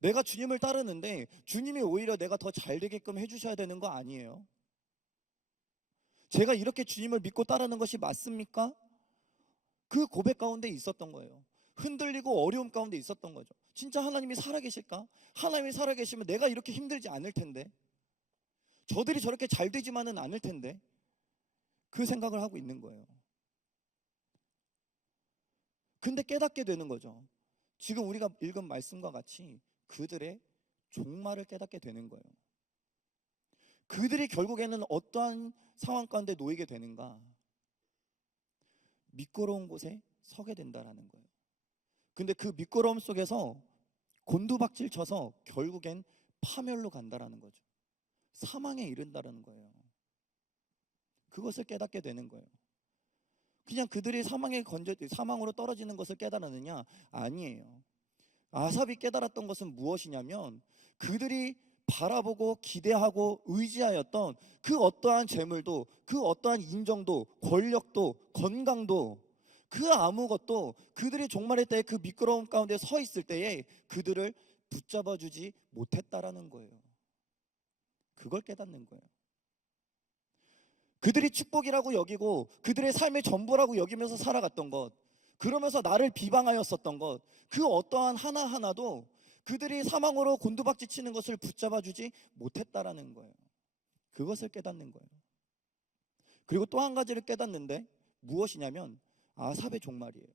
내가 주님을 따르는데 주님이 오히려 내가 더 잘 되게끔 해주셔야 되는 거 아니에요? 제가 이렇게 주님을 믿고 따르는 것이 맞습니까? 그 고백 가운데 있었던 거예요. 흔들리고 어려움 가운데 있었던 거죠. 진짜 하나님이 살아계실까? 하나님이 살아계시면 내가 이렇게 힘들지 않을 텐데, 저들이 저렇게 잘 되지만은 않을 텐데, 그 생각을 하고 있는 거예요. 근데 깨닫게 되는 거죠. 지금 우리가 읽은 말씀과 같이 그들의 종말을 깨닫게 되는 거예요. 그들이 결국에는 어떠한 상황 가운데 놓이게 되는가? 미끄러운 곳에 서게 된다라는 거예요. 근데 그 미끄러움 속에서 곤두박질 쳐서 결국엔 파멸로 간다라는 거죠. 사망에 이른다라는 거예요. 그것을 깨닫게 되는 거예요. 그냥 그들이 사망으로 떨어지는 것을 깨달았느냐? 아니에요. 아삽이 깨달았던 것은 무엇이냐면 그들이 바라보고 기대하고 의지하였던 그 어떠한 재물도, 그 어떠한 인정도, 권력도, 건강도, 그 아무것도 그들이 종말의 때에 그 미끄러움 가운데 서 있을 때에 그들을 붙잡아 주지 못했다라는 거예요. 그걸 깨닫는 거예요. 그들이 축복이라고 여기고 그들의 삶의 전부라고 여기면서 살아갔던 것, 그러면서 나를 비방하였었던 것, 그 어떠한 하나하나도 그들이 사망으로 곤두박질 치는 것을 붙잡아 주지 못했다라는 거예요. 그것을 깨닫는 거예요. 그리고 또 한 가지를 깨닫는데 무엇이냐면 아삽의 종말이에요.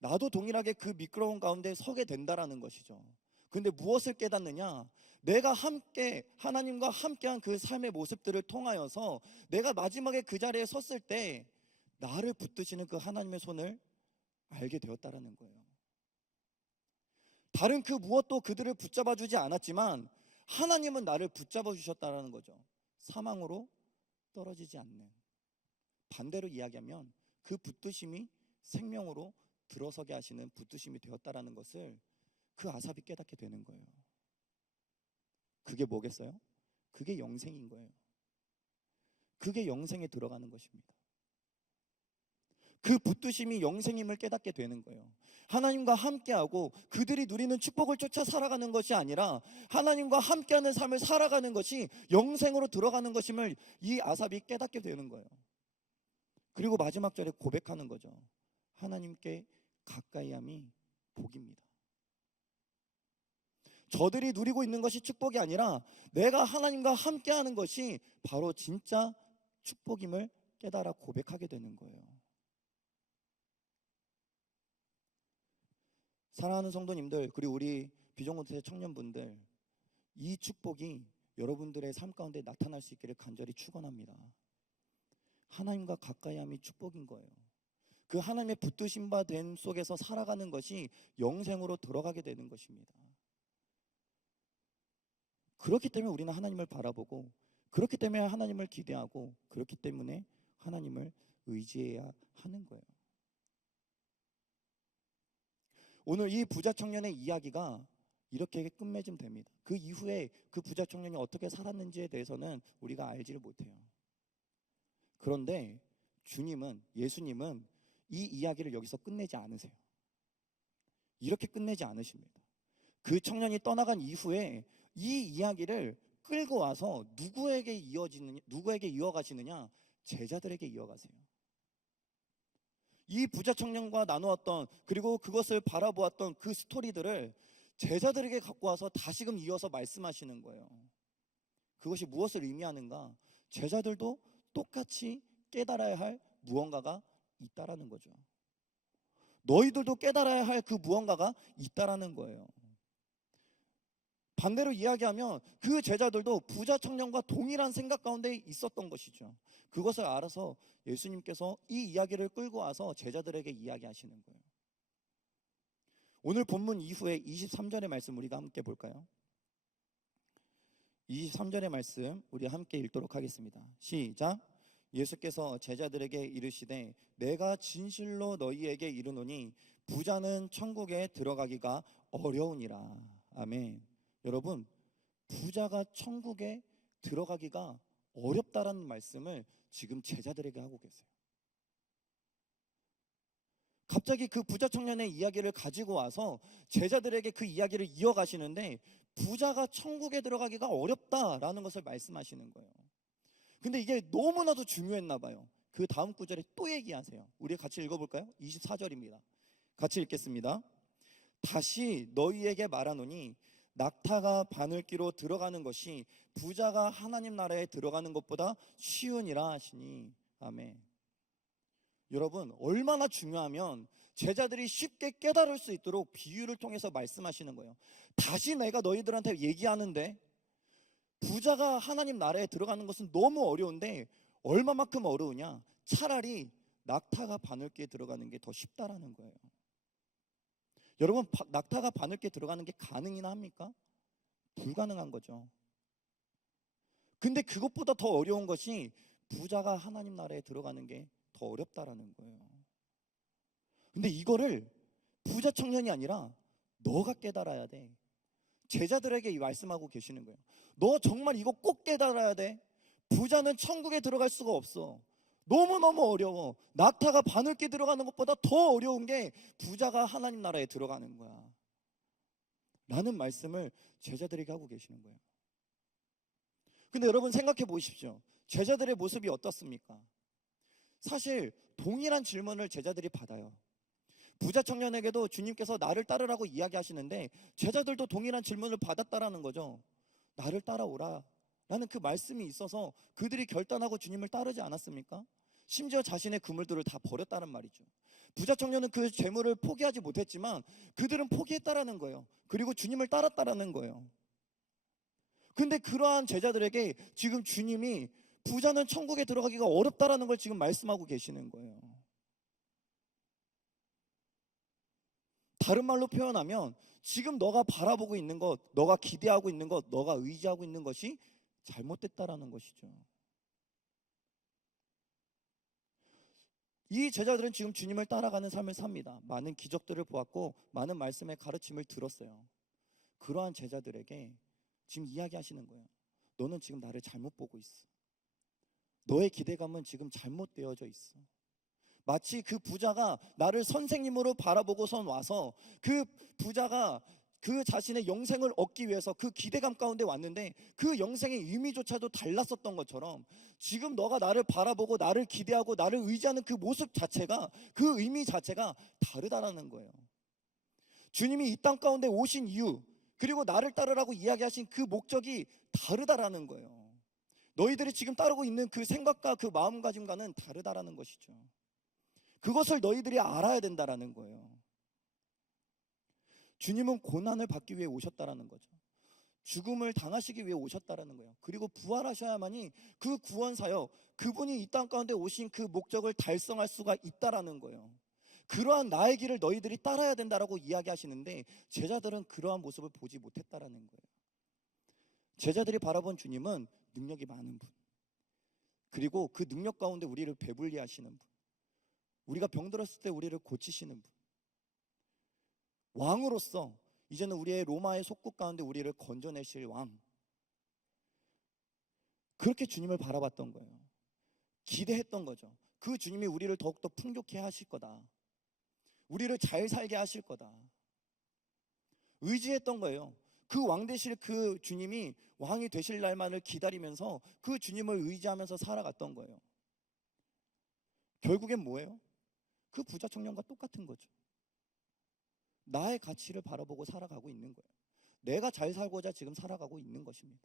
나도 동일하게 그 미끄러운 가운데 서게 된다라는 것이죠. 근데 무엇을 깨닫느냐? 내가 함께 하나님과 함께한 그 삶의 모습들을 통하여서 내가 마지막에 그 자리에 섰을 때 나를 붙드시는 그 하나님의 손을 알게 되었다라는 거예요. 다른 그 무엇도 그들을 붙잡아 주지 않았지만 하나님은 나를 붙잡아 주셨다라는 거죠. 사망으로 떨어지지 않는, 반대로 이야기하면 그 붙드심이 생명으로 들어서게 하시는 붙드심이 되었다라는 것을 그 아삽이 깨닫게 되는 거예요. 그게 뭐겠어요? 그게 영생인 거예요. 그게 영생에 들어가는 것입니다. 그 붙드심이 영생임을 깨닫게 되는 거예요. 하나님과 함께하고 그들이 누리는 축복을 쫓아 살아가는 것이 아니라 하나님과 함께하는 삶을 살아가는 것이 영생으로 들어가는 것임을 이 아삽이 깨닫게 되는 거예요. 그리고 마지막 절에 고백하는 거죠. 하나님께 가까이함이 복입니다. 저들이 누리고 있는 것이 축복이 아니라 내가 하나님과 함께하는 것이 바로 진짜 축복임을 깨달아 고백하게 되는 거예요. 사랑하는 성도님들, 그리고 우리 비전공동체 청년분들, 이 축복이 여러분들의 삶 가운데 나타날 수 있기를 간절히 축원합니다. 하나님과 가까이함이 축복인 거예요. 그 하나님의 붙드심 바 됨 속에서 살아가는 것이 영생으로 들어가게 되는 것입니다. 그렇기 때문에 우리는 하나님을 바라보고, 그렇기 때문에 하나님을 기대하고, 그렇기 때문에 하나님을 의지해야 하는 거예요. 오늘 이 부자 청년의 이야기가 이렇게 끝맺음 됩니다. 그 이후에 그 부자 청년이 어떻게 살았는지에 대해서는 우리가 알지를 못해요. 그런데 예수님은 이 이야기를 여기서 끝내지 않으세요. 이렇게 끝내지 않으십니다. 그 청년이 떠나간 이후에 이 이야기를 끌고 와서 누구에게 이어가시느냐? 제자들에게 이어가세요. 이 부자 청년과 나누었던, 그리고 그것을 바라보았던 그 스토리들을 제자들에게 갖고 와서 다시금 이어서 말씀하시는 거예요. 그것이 무엇을 의미하는가? 제자들도 똑같이 깨달아야 할 무언가가 있다라는 거죠. 너희들도 깨달아야 할 그 무언가가 있다라는 거예요. 반대로 이야기하면 그 제자들도 부자 청년과 동일한 생각 가운데 있었던 것이죠. 그것을 알아서 예수님께서 이 이야기를 끌고 와서 제자들에게 이야기하시는 거예요. 오늘 본문 이후에 23절의 말씀 우리가 함께 볼까요? 23절의 말씀 우리 함께 읽도록 하겠습니다. 시작. 예수께서 제자들에게 이르시되 내가 진실로 너희에게 이르노니 부자는 천국에 들어가기가 어려우니라. 아멘. 여러분, 부자가 천국에 들어가기가 어렵다라는 말씀을 지금 제자들에게 하고 계세요. 갑자기 그 부자 청년의 이야기를 가지고 와서 제자들에게 그 이야기를 이어가시는데 부자가 천국에 들어가기가 어렵다라는 것을 말씀하시는 거예요. 근데 이게 너무나도 중요했나 봐요. 그 다음 구절에 또 얘기하세요. 우리 같이 읽어볼까요? 24절입니다. 같이 읽겠습니다. 다시 너희에게 말하노니 낙타가 바늘기로 들어가는 것이 부자가 하나님 나라에 들어가는 것보다 쉬우니라 하시니. 아멘. 여러분, 얼마나 중요하면 제자들이 쉽게 깨달을 수 있도록 비유를 통해서 말씀하시는 거예요. 다시 내가 너희들한테 얘기하는데 부자가 하나님 나라에 들어가는 것은 너무 어려운데 얼마만큼 어려우냐? 차라리 낙타가 바늘기에 들어가는 게 더 쉽다라는 거예요. 여러분, 낙타가 바늘기에 들어가는 게 가능이나 합니까? 불가능한 거죠. 근데 그것보다 더 어려운 것이 부자가 하나님 나라에 들어가는 게 더 어렵다라는 거예요. 근데 이거를 부자 청년이 아니라 너가 깨달아야 돼. 제자들에게 말씀하고 계시는 거예요. 너 정말 이거 꼭 깨달아야 돼. 부자는 천국에 들어갈 수가 없어. 너무너무 어려워. 낙타가 바늘기에 들어가는 것보다 더 어려운 게 부자가 하나님 나라에 들어가는 거야 라는 말씀을 제자들에게 하고 계시는 거예요. 근데 여러분 생각해 보십시오. 제자들의 모습이 어떻습니까? 사실 동일한 질문을 제자들이 받아요. 부자 청년에게도 주님께서 나를 따르라고 이야기하시는데 제자들도 동일한 질문을 받았다라는 거죠. 나를 따라오라 라는 그 말씀이 있어서 그들이 결단하고 주님을 따르지 않았습니까? 심지어 자신의 그물들을 다 버렸다는 말이죠. 부자 청년은 그 재물을 포기하지 못했지만 그들은 포기했다라는 거예요. 그리고 주님을 따랐다라는 거예요. 근데 그러한 제자들에게 지금 주님이 부자는 천국에 들어가기가 어렵다라는 걸 지금 말씀하고 계시는 거예요. 다른 말로 표현하면 지금 너가 바라보고 있는 것, 너가 기대하고 있는 것, 너가 의지하고 있는 것이 잘못됐다라는 것이죠. 이 제자들은 지금 주님을 따라가는 삶을 삽니다. 많은 기적들을 보았고 많은 말씀의 가르침을 들었어요. 그러한 제자들에게 지금 이야기하시는 거예요. 너는 지금 나를 잘못 보고 있어. 너의 기대감은 지금 잘못되어져 있어. 마치 그 부자가 나를 선생님으로 바라보고선 와서 그 부자가 그 자신의 영생을 얻기 위해서 그 기대감 가운데 왔는데 그 영생의 의미조차도 달랐었던 것처럼 지금 너가 나를 바라보고 나를 기대하고 나를 의지하는 그 모습 자체가, 그 의미 자체가 다르다라는 거예요. 주님이 이 땅 가운데 오신 이유, 그리고 나를 따르라고 이야기하신 그 목적이 다르다라는 거예요. 너희들이 지금 따르고 있는 그 생각과 그 마음가짐과는 다르다라는 것이죠. 그것을 너희들이 알아야 된다라는 거예요. 주님은 고난을 받기 위해 오셨다라는 거죠. 죽음을 당하시기 위해 오셨다라는 거예요. 그리고 부활하셔야만이 그 구원 사역, 그분이 이 땅 가운데 오신 그 목적을 달성할 수가 있다라는 거예요. 그러한 나의 길을 너희들이 따라야 된다라고 이야기하시는데 제자들은 그러한 모습을 보지 못했다라는 거예요. 제자들이 바라본 주님은 능력이 많은 분, 그리고 그 능력 가운데 우리를 배불리 하시는 분, 우리가 병들었을 때 우리를 고치시는 분, 왕으로서 이제는 우리의 로마의 속국 가운데 우리를 건져내실 왕, 그렇게 주님을 바라봤던 거예요. 기대했던 거죠. 그 주님이 우리를 더욱더 풍족해 하실 거다, 우리를 잘 살게 하실 거다, 의지했던 거예요. 그 왕 되실 그 주님이 왕이 되실 날만을 기다리면서 그 주님을 의지하면서 살아갔던 거예요. 결국엔 뭐예요? 그 부자 청년과 똑같은 거죠. 나의 가치를 바라보고 살아가고 있는 거예요. 내가 잘 살고자 지금 살아가고 있는 것입니다.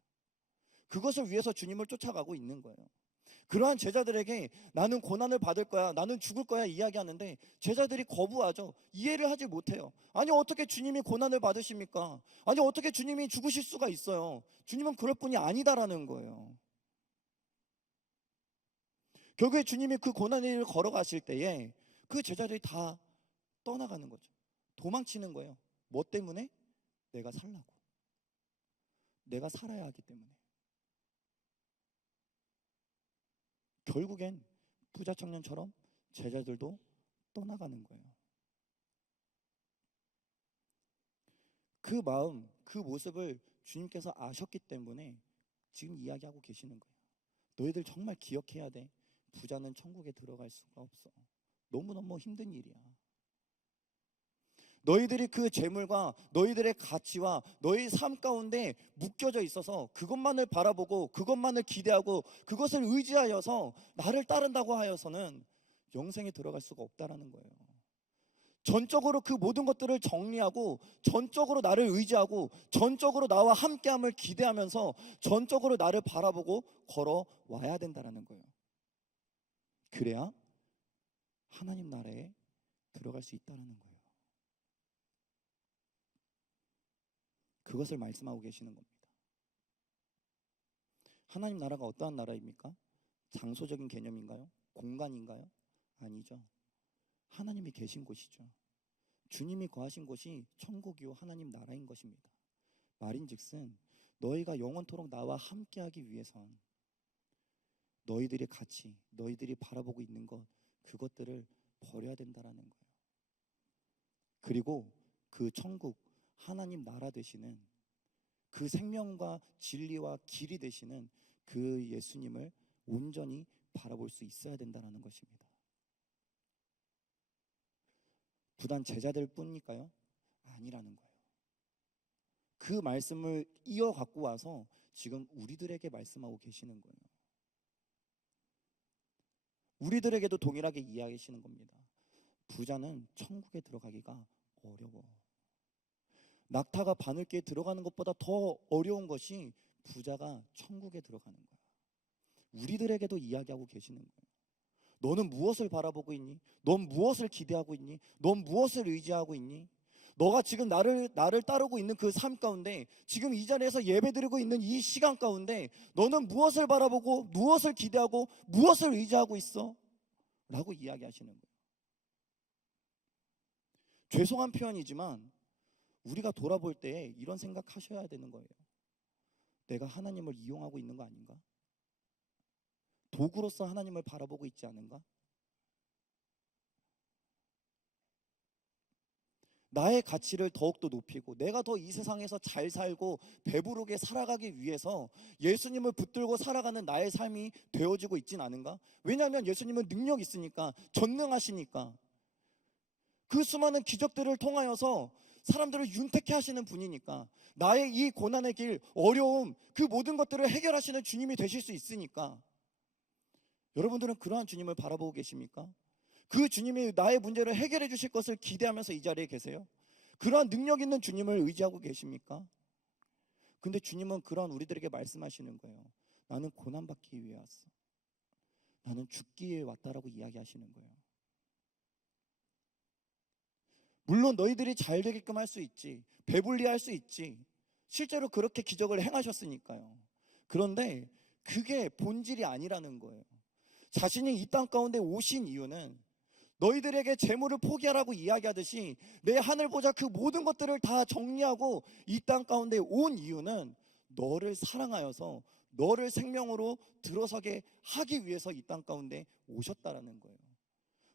그것을 위해서 주님을 쫓아가고 있는 거예요. 그러한 제자들에게 나는 고난을 받을 거야, 나는 죽을 거야 이야기하는데 제자들이 거부하죠. 이해를 하지 못해요. 아니 어떻게 주님이 고난을 받으십니까? 아니 어떻게 주님이 죽으실 수가 있어요? 주님은 그럴 분이 아니다라는 거예요. 결국에 주님이 그 고난의 길을 걸어가실 때에 그 제자들이 다 떠나가는 거죠. 도망치는 거예요. 뭐 때문에? 내가 살라고. 내가 살아야 하기 때문에. 결국엔 부자 청년처럼 제자들도 떠나가는 거예요. 그 마음, 그 모습을 주님께서 아셨기 때문에 지금 이야기하고 계시는 거예요. 너희들 정말 기억해야 돼. 부자는 천국에 들어갈 수가 없어. 너무너무 힘든 일이야. 너희들이 그 재물과 너희들의 가치와 너희 삶 가운데 묶여져 있어서 그것만을 바라보고 그것만을 기대하고 그것을 의지하여서 나를 따른다고 하여서는 영생에 들어갈 수가 없다라는 거예요. 전적으로 그 모든 것들을 정리하고 전적으로 나를 의지하고 전적으로 나와 함께함을 기대하면서 전적으로 나를 바라보고 걸어와야 된다라는 거예요. 그래야 하나님 나라에 들어갈 수 있다라는 거예요. 그것을 말씀하고 계시는 겁니다. 하나님 나라가 어떠한 나라입니까? 장소적인 개념인가요? 공간인가요? 아니죠. 하나님이 계신 곳이죠. 주님이 거하신 곳이 천국이요 하나님 나라인 것입니다. 말인즉슨 너희가 영원토록 나와 함께하기 위해선 너희들의 가치, 너희들이 바라보고 있는 것, 그것들을 버려야 된다라는 거예요. 그리고 그 천국, 하나님 나라 되시는 그 생명과 진리와 길이 되시는 그 예수님을 온전히 바라볼 수 있어야 된다는 것입니다. 부단 제자들 뿐일까요? 아니라는 거예요. 그 말씀을 이어 갖고 와서 지금 우리들에게 말씀하고 계시는 거예요. 우리들에게도 동일하게 이야기하시는 겁니다. 부자는 천국에 들어가기가 어려워. 낙타가 바늘귀에 들어가는 것보다 더 어려운 것이 부자가 천국에 들어가는 거야. 우리들에게도 이야기하고 계시는 거예요. 너는 무엇을 바라보고 있니? 넌 무엇을 기대하고 있니? 넌 무엇을 의지하고 있니? 너가 지금 나를 따르고 있는 그 삶 가운데, 지금 이 자리에서 예배드리고 있는 이 시간 가운데 너는 무엇을 바라보고 무엇을 기대하고 무엇을 의지하고 있어? 라고 이야기하시는 거예요. 죄송한 표현이지만 우리가 돌아볼 때 이런 생각하셔야 되는 거예요. 내가 하나님을 이용하고 있는 거 아닌가? 도구로서 하나님을 바라보고 있지 않은가? 나의 가치를 더욱더 높이고 내가 더 이 세상에서 잘 살고 배부르게 살아가기 위해서 예수님을 붙들고 살아가는 나의 삶이 되어지고 있진 않은가? 왜냐하면 예수님은 능력 있으니까, 전능하시니까, 그 수많은 기적들을 통하여서 사람들을 윤택케 하시는 분이니까, 나의 이 고난의 길, 어려움, 그 모든 것들을 해결하시는 주님이 되실 수 있으니까. 여러분들은 그러한 주님을 바라보고 계십니까? 그 주님이 나의 문제를 해결해 주실 것을 기대하면서 이 자리에 계세요? 그러한 능력 있는 주님을 의지하고 계십니까? 근데 주님은 그러한 우리들에게 말씀하시는 거예요. 나는 고난받기 위해 왔어. 나는 죽기 위해 왔다라고 이야기하시는 거예요. 물론 너희들이 잘 되게끔 할 수 있지, 배불리 할 수 있지, 실제로 그렇게 기적을 행하셨으니까요. 그런데 그게 본질이 아니라는 거예요. 자신이 이 땅 가운데 오신 이유는 너희들에게 재물을 포기하라고 이야기하듯이 내 하늘 보자 그 모든 것들을 다 정리하고 이 땅 가운데 온 이유는 너를 사랑하여서 너를 생명으로 들어서게 하기 위해서 이 땅 가운데 오셨다라는 거예요.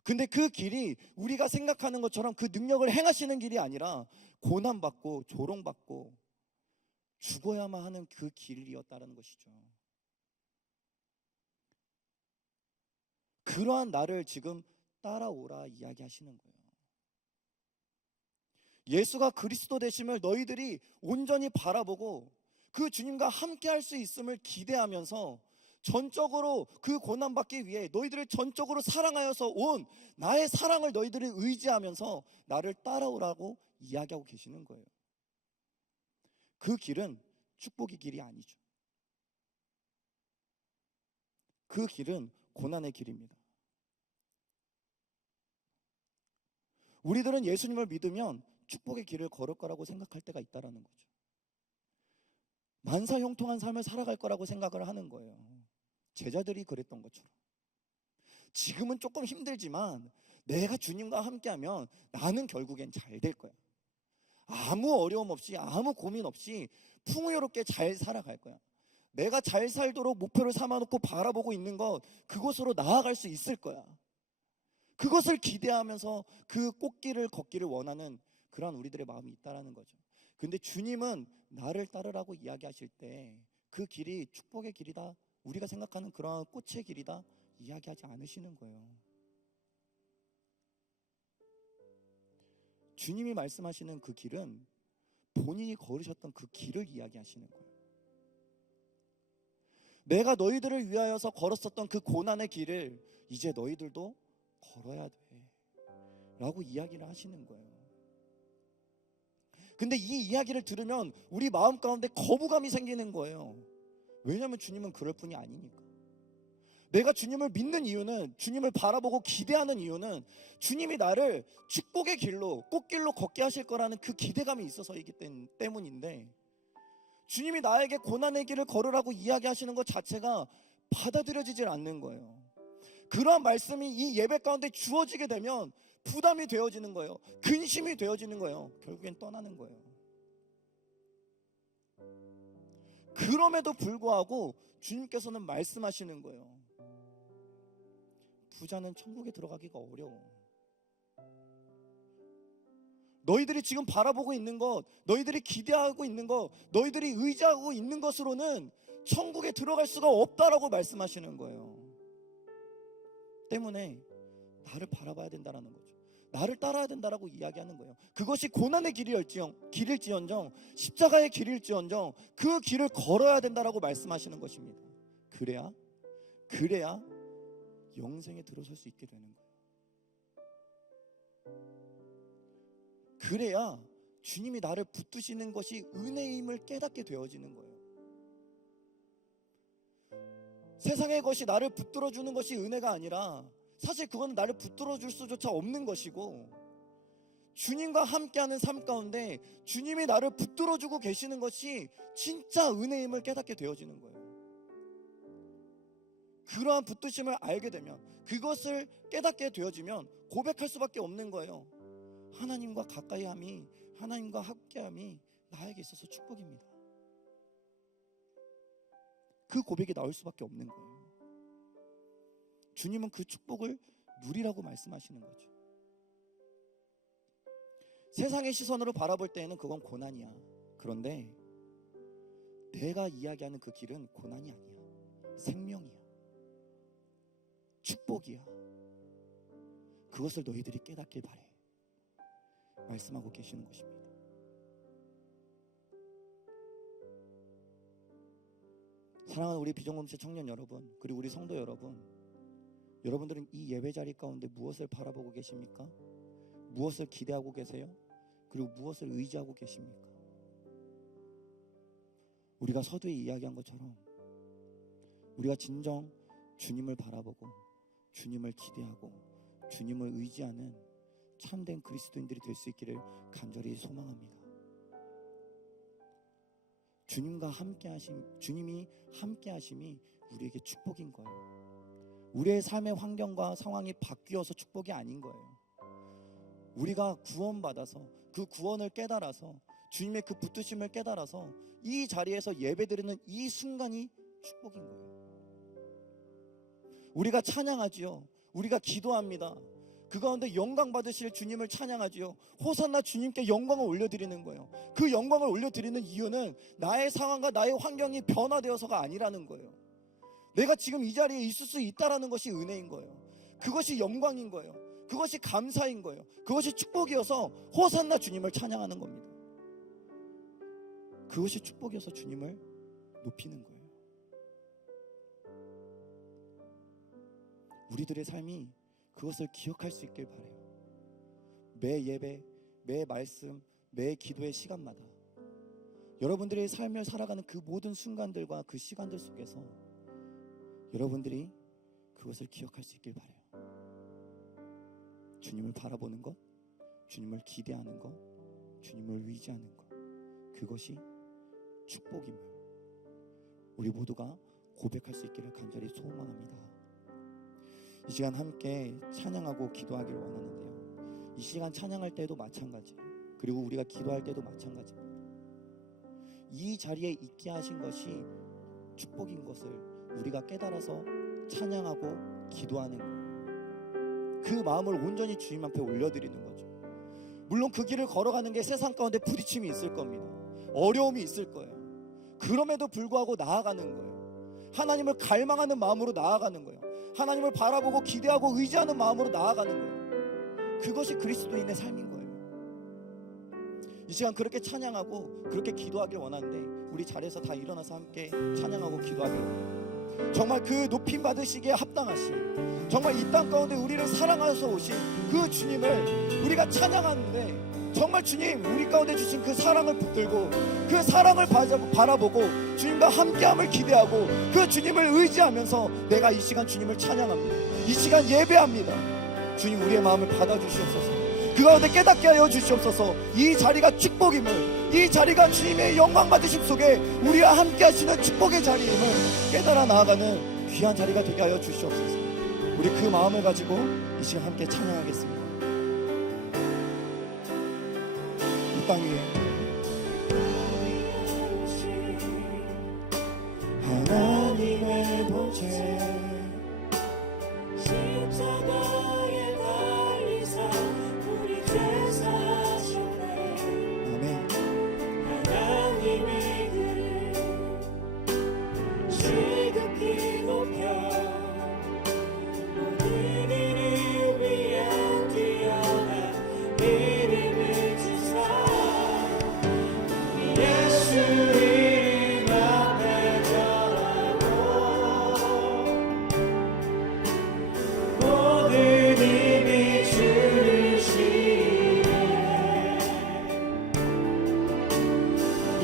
근데 그 길이 우리가 생각하는 것처럼 그 능력을 행하시는 길이 아니라 고난받고 조롱받고 죽어야만 하는 그 길이었다는 것이죠. 그러한 나를 지금 따라오라 이야기하시는 거예요. 예수가 그리스도 되심을 너희들이 온전히 바라보고 그 주님과 함께 할 수 있음을 기대하면서 전적으로 그 고난받기 위해 너희들을 전적으로 사랑하여서 온 나의 사랑을 너희들이 의지하면서 나를 따라오라고 이야기하고 계시는 거예요. 그 길은 축복의 길이 아니죠. 그 길은 고난의 길입니다. 우리들은 예수님을 믿으면 축복의 길을 걸을 거라고 생각할 때가 있다라는 거죠. 만사형통한 삶을 살아갈 거라고 생각을 하는 거예요. 제자들이 그랬던 것처럼. 지금은 조금 힘들지만 내가 주님과 함께하면 나는 결국엔 잘 될 거야. 아무 어려움 없이, 아무 고민 없이 풍요롭게 잘 살아갈 거야. 내가 잘 살도록 목표를 삼아놓고 바라보고 있는 것, 그곳으로 나아갈 수 있을 거야. 그것을 기대하면서 그 꽃길을 걷기를 원하는 그런 우리들의 마음이 있다라는 거죠. 근데 주님은 나를 따르라고 이야기하실 때 그 길이 축복의 길이다, 우리가 생각하는 그러한 꽃의 길이다 이야기하지 않으시는 거예요. 주님이 말씀하시는 그 길은 본인이 걸으셨던 그 길을 이야기하시는 거예요. 내가 너희들을 위하여서 걸었었던 그 고난의 길을 이제 너희들도 걸어야 돼 라고 이야기를 하시는 거예요. 근데 이 이야기를 들으면 우리 마음 가운데 거부감이 생기는 거예요. 왜냐하면 주님은 그럴 뿐이 아니니까. 내가 주님을 믿는 이유는, 주님을 바라보고 기대하는 이유는 주님이 나를 축복의 길로, 꽃길로 걷게 하실 거라는 그 기대감이 있어서이기 때문인데, 주님이 나에게 고난의 길을 걸으라고 이야기하시는 것 자체가 받아들여지질 않는 거예요. 그러한 말씀이 이 예배 가운데 주어지게 되면 부담이 되어지는 거예요. 근심이 되어지는 거예요. 결국엔 떠나는 거예요. 그럼에도 불구하고 주님께서는 말씀하시는 거예요. 부자는 천국에 들어가기가 어려워. 너희들이 지금 바라보고 있는 것, 너희들이 기대하고 있는 것, 너희들이 의지하고 있는 것으로는 천국에 들어갈 수가 없다라고 말씀하시는 거예요. 때문에 나를 바라봐야 된다라는 거죠. 나를 따라야 된다라고 이야기하는 거예요. 그것이 고난의 길일지언정 십자가의 길일지언정 그 길을 걸어야 된다라고 말씀하시는 것입니다. 그래야 영생에 들어설 수 있게 되는 거예요. 그래야 주님이 나를 붙드시는 것이 은혜임을 깨닫게 되어지는 거예요. 세상의 것이 나를 붙들어주는 것이 은혜가 아니라 사실 그건 나를 붙들어줄 수조차 없는 것이고, 주님과 함께하는 삶 가운데 주님이 나를 붙들어주고 계시는 것이 진짜 은혜임을 깨닫게 되어지는 거예요. 그러한 붙드심을 알게 되면, 그것을 깨닫게 되어지면 고백할 수밖에 없는 거예요. 하나님과 가까이함이, 하나님과 함께함이 나에게 있어서 축복입니다. 그 고백이 나올 수밖에 없는 거예요. 주님은 그 축복을 누리라고 말씀하시는 거죠. 세상의 시선으로 바라볼 때에는 그건 고난이야. 그런데 내가 이야기하는 그 길은 고난이 아니야. 생명이야. 축복이야. 그것을 너희들이 깨닫길 바래. 말씀하고 계시는 것입니다. 사랑하는 우리 비전공동체 청년 여러분, 그리고 우리 성도 여러분, 여러분들은 이 예배 자리 가운데 무엇을 바라보고 계십니까? 무엇을 기대하고 계세요? 그리고 무엇을 의지하고 계십니까? 우리가 서두에 이야기한 것처럼 우리가 진정 주님을 바라보고 주님을 기대하고 주님을 의지하는 참된 그리스도인들이 될 수 있기를 간절히 소망합니다. 주님과 주님이 함께 하심이 우리에게 축복인 거예요. 우리의 삶의 환경과 상황이 바뀌어서 축복이 아닌 거예요. 우리가 구원받아서 그 구원을 깨달아서 주님의 그 붙드심을 깨달아서 이 자리에서 예배드리는 이 순간이 축복인 거예요. 우리가 찬양하지요. 우리가 기도합니다. 그 가운데 영광 받으실 주님을 찬양하지요. 호산나 주님께 영광을 올려드리는 거예요. 그 영광을 올려드리는 이유는 나의 상황과 나의 환경이 변화되어서가 아니라는 거예요. 내가 지금 이 자리에 있을 수 있다라는 것이 은혜인 거예요. 그것이 영광인 거예요. 그것이 감사인 거예요. 그것이 축복이어서 호산나 주님을 찬양하는 겁니다. 그것이 축복이어서 주님을 높이는 거예요. 우리들의 삶이 그것을 기억할 수 있길 바라요. 매 예배, 매 말씀, 매 기도의 시간마다 여러분들의 삶을 살아가는 그 모든 순간들과 그 시간들 속에서 여러분들이 그것을 기억할 수 있길 바라요. 주님을 바라보는 것, 주님을 기대하는 것, 주님을 의지하는 것, 그것이 축복임을 우리 모두가 고백할 수 있기를 간절히 소망합니다. 이 시간 함께 찬양하고 기도하기를 원하는데요, 이 시간 찬양할 때도 마찬가지, 그리고 우리가 기도할 때도 마찬가지입니다. 이 자리에 있게 하신 것이 축복인 것을 우리가 깨달아서 찬양하고 기도하는 거예요. 그 마음을 온전히 주님 앞에 올려드리는 거죠. 물론 그 길을 걸어가는 게 세상 가운데 부딪힘이 있을 겁니다. 어려움이 있을 거예요. 그럼에도 불구하고 나아가는 거예요. 하나님을 갈망하는 마음으로 나아가는 거예요. 하나님을 바라보고 기대하고 의지하는 마음으로 나아가는 거예요. 그것이 그리스도인의 삶인 거예요. 이 시간 그렇게 찬양하고 그렇게 기도하길 원하는데 우리 자리에서 다 일어나서 함께 찬양하고 기도하길 원합니다. 정말 그 높임 받으시기에 합당하신, 정말 이 땅 가운데 우리를 사랑하셔서 오신 그 주님을 우리가 찬양하는데, 정말 주님 우리 가운데 주신 그 사랑을 붙들고 그 사랑을 바라보고 주님과 함께함을 기대하고 그 주님을 의지하면서 내가 이 시간 주님을 찬양합니다. 이 시간 예배합니다. 주님 우리의 마음을 받아주시옵소서. 그 가운데 깨닫게 하여 주시옵소서. 이 자리가 축복임을, 이 자리가 주님의 영광 받으심 속에 우리와 함께 하시는 축복의 자리임을 깨달아 나아가는 귀한 자리가 되게 하여 주시옵소서. 우리 그 마음을 가지고 이 시간 함께 찬양하겠습니다. 이 땅 위에 하나님의 보좌 십자가에 달리사 우리 죄 사하셨네. 아멘. 하나님이 그를 지극히 높여 모든 이를 위한 뛰어난 이름을 주사 예수 이름 앞에 절하고 모든 힘이 주를 시해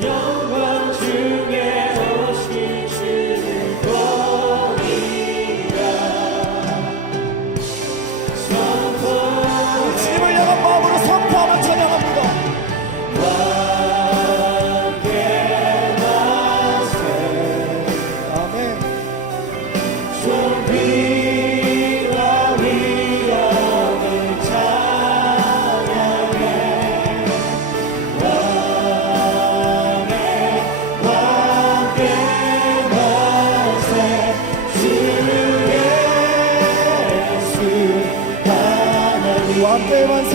영광 중에 오신 주를 보리라. 주님을 향한 마음으로 선포하며 찬양합니다. 아멘. 존귀와 위엄을 찬양해 왕의 왕께 만세 주 예수 하나님 왕께 만세.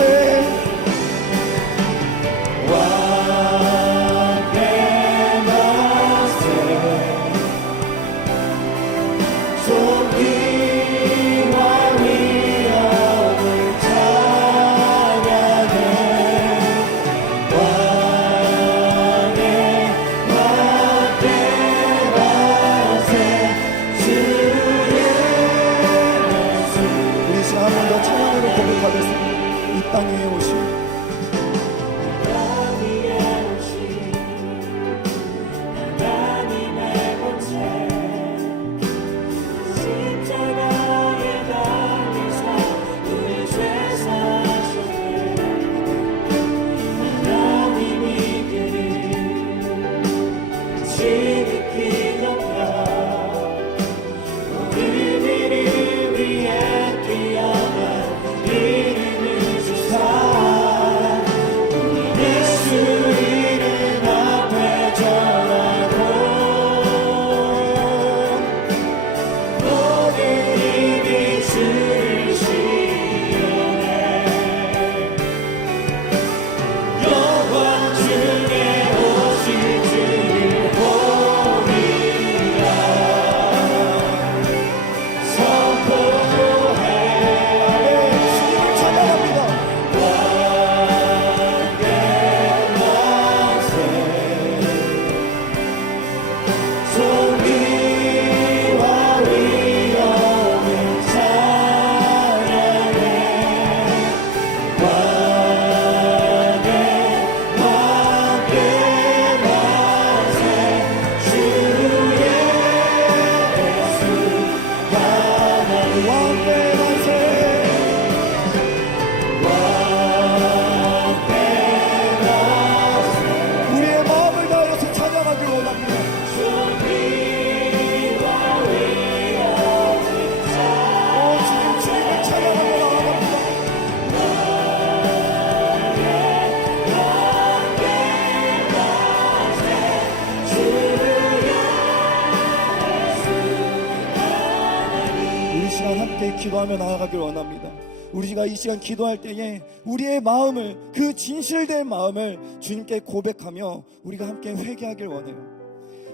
이 시간 함께 기도하며 나아가길 원합니다. 우리가 이 시간 기도할 때에 우리의 마음을, 그 진실된 마음을 주님께 고백하며 우리가 함께 회개하길 원해요.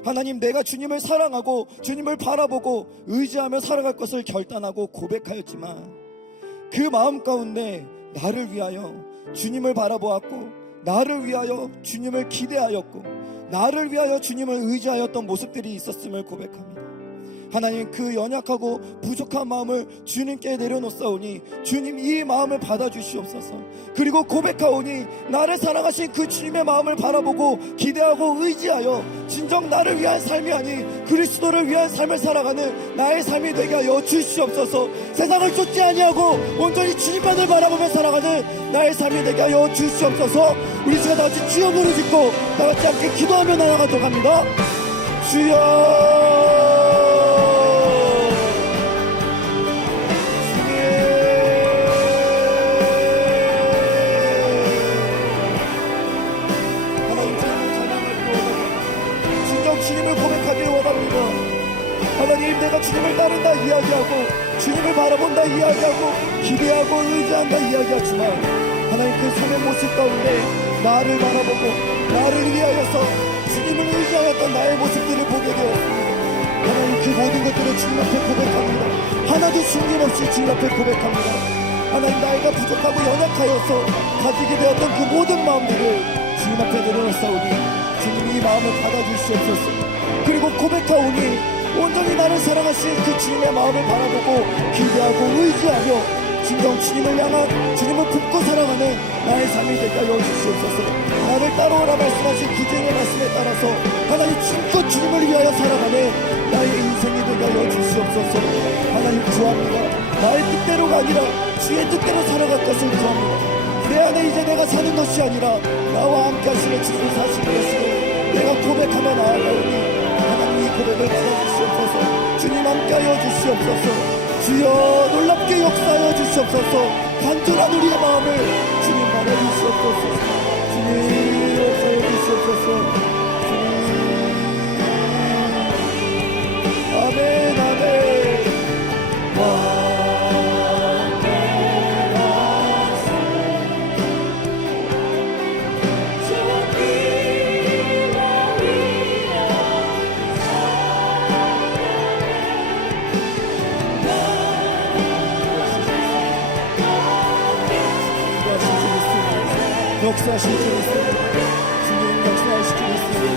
하나님, 내가 주님을 사랑하고 주님을 바라보고 의지하며 살아갈 것을 결단하고 고백하였지만 그 마음 가운데 나를 위하여 주님을 바라보았고, 나를 위하여 주님을 기대하였고, 나를 위하여 주님을 의지하였던 모습들이 있었음을 고백합니다. 하나님, 그 연약하고 부족한 마음을 주님께 내려놓사오니 주님 이 마음을 받아주시옵소서. 그리고 고백하오니 나를 사랑하신 그 주님의 마음을 바라보고 기대하고 의지하여 진정 나를 위한 삶이 아닌 그리스도를 위한 삶을 살아가는 나의 삶이 되게 하여 주시옵소서. 세상을 쫓지 아니하고 온전히 주님만을 바라보며 살아가는 나의 삶이 되게 하여 주시옵소서. 우리 시간 다같이 주여 부르짖고 다같이 함께 기도하며 나아가도록 합니다. 주여, 주님을 고백하길 원합니다. 하나님, 내가 주님을 따른다 이야기하고 주님을 바라본다 이야기하고 기대하고 의지한다 이야기하지만 하나님, 그 삶의 모습 가운데 나를 바라보고 나를 위하여서 주님을 의지하였던 나의 모습들을 보게 되었습니다. 하나님, 그 모든 것들을 주님 앞에 고백합니다. 하나도 숨김없이 주님 앞에 고백합니다. 하나님, 나이가 부족하고 연약하여서 가지게 되었던 그 모든 마음들을 주님 앞에 내려놓사오니 주님 이 마음을 받아주시옵소서. 그리고 고백하오니 온전히 나를 사랑하신 그 주님의 마음을 바라보고 기대하고 의지하며 진정 주님을 향한, 주님을 품고 살아가는 나의 삶이 되게 하여 주시옵소서. 나를 따라오라 말씀하신 구주의 말씀에 따라서 하나님 진짜 주님을 위하여 살아가는 나의 인생이 되게 하여 주시옵소서. 하나님 구합니다. 나의 뜻대로가 아니라 주의 뜻대로 살아갈 것을 구합니다. 내 안에 이제 내가 사는 것이 아니라 나와 함께 하시는 주님 사시는 것을 내가 고백하며 나아가오니 하나님 이 고백을 들어주시옵소서. 주님 함께하여 주시옵소서. 주여 놀랍게 역사하여 주시옵소서. 간절한 우리의 마음을 주님 받아주시옵소서. 주님 역사하여 주시옵소서. 주님 아멘 아멘. 역사하신 주 있습니다. 주님 역사하신 주 있습니다.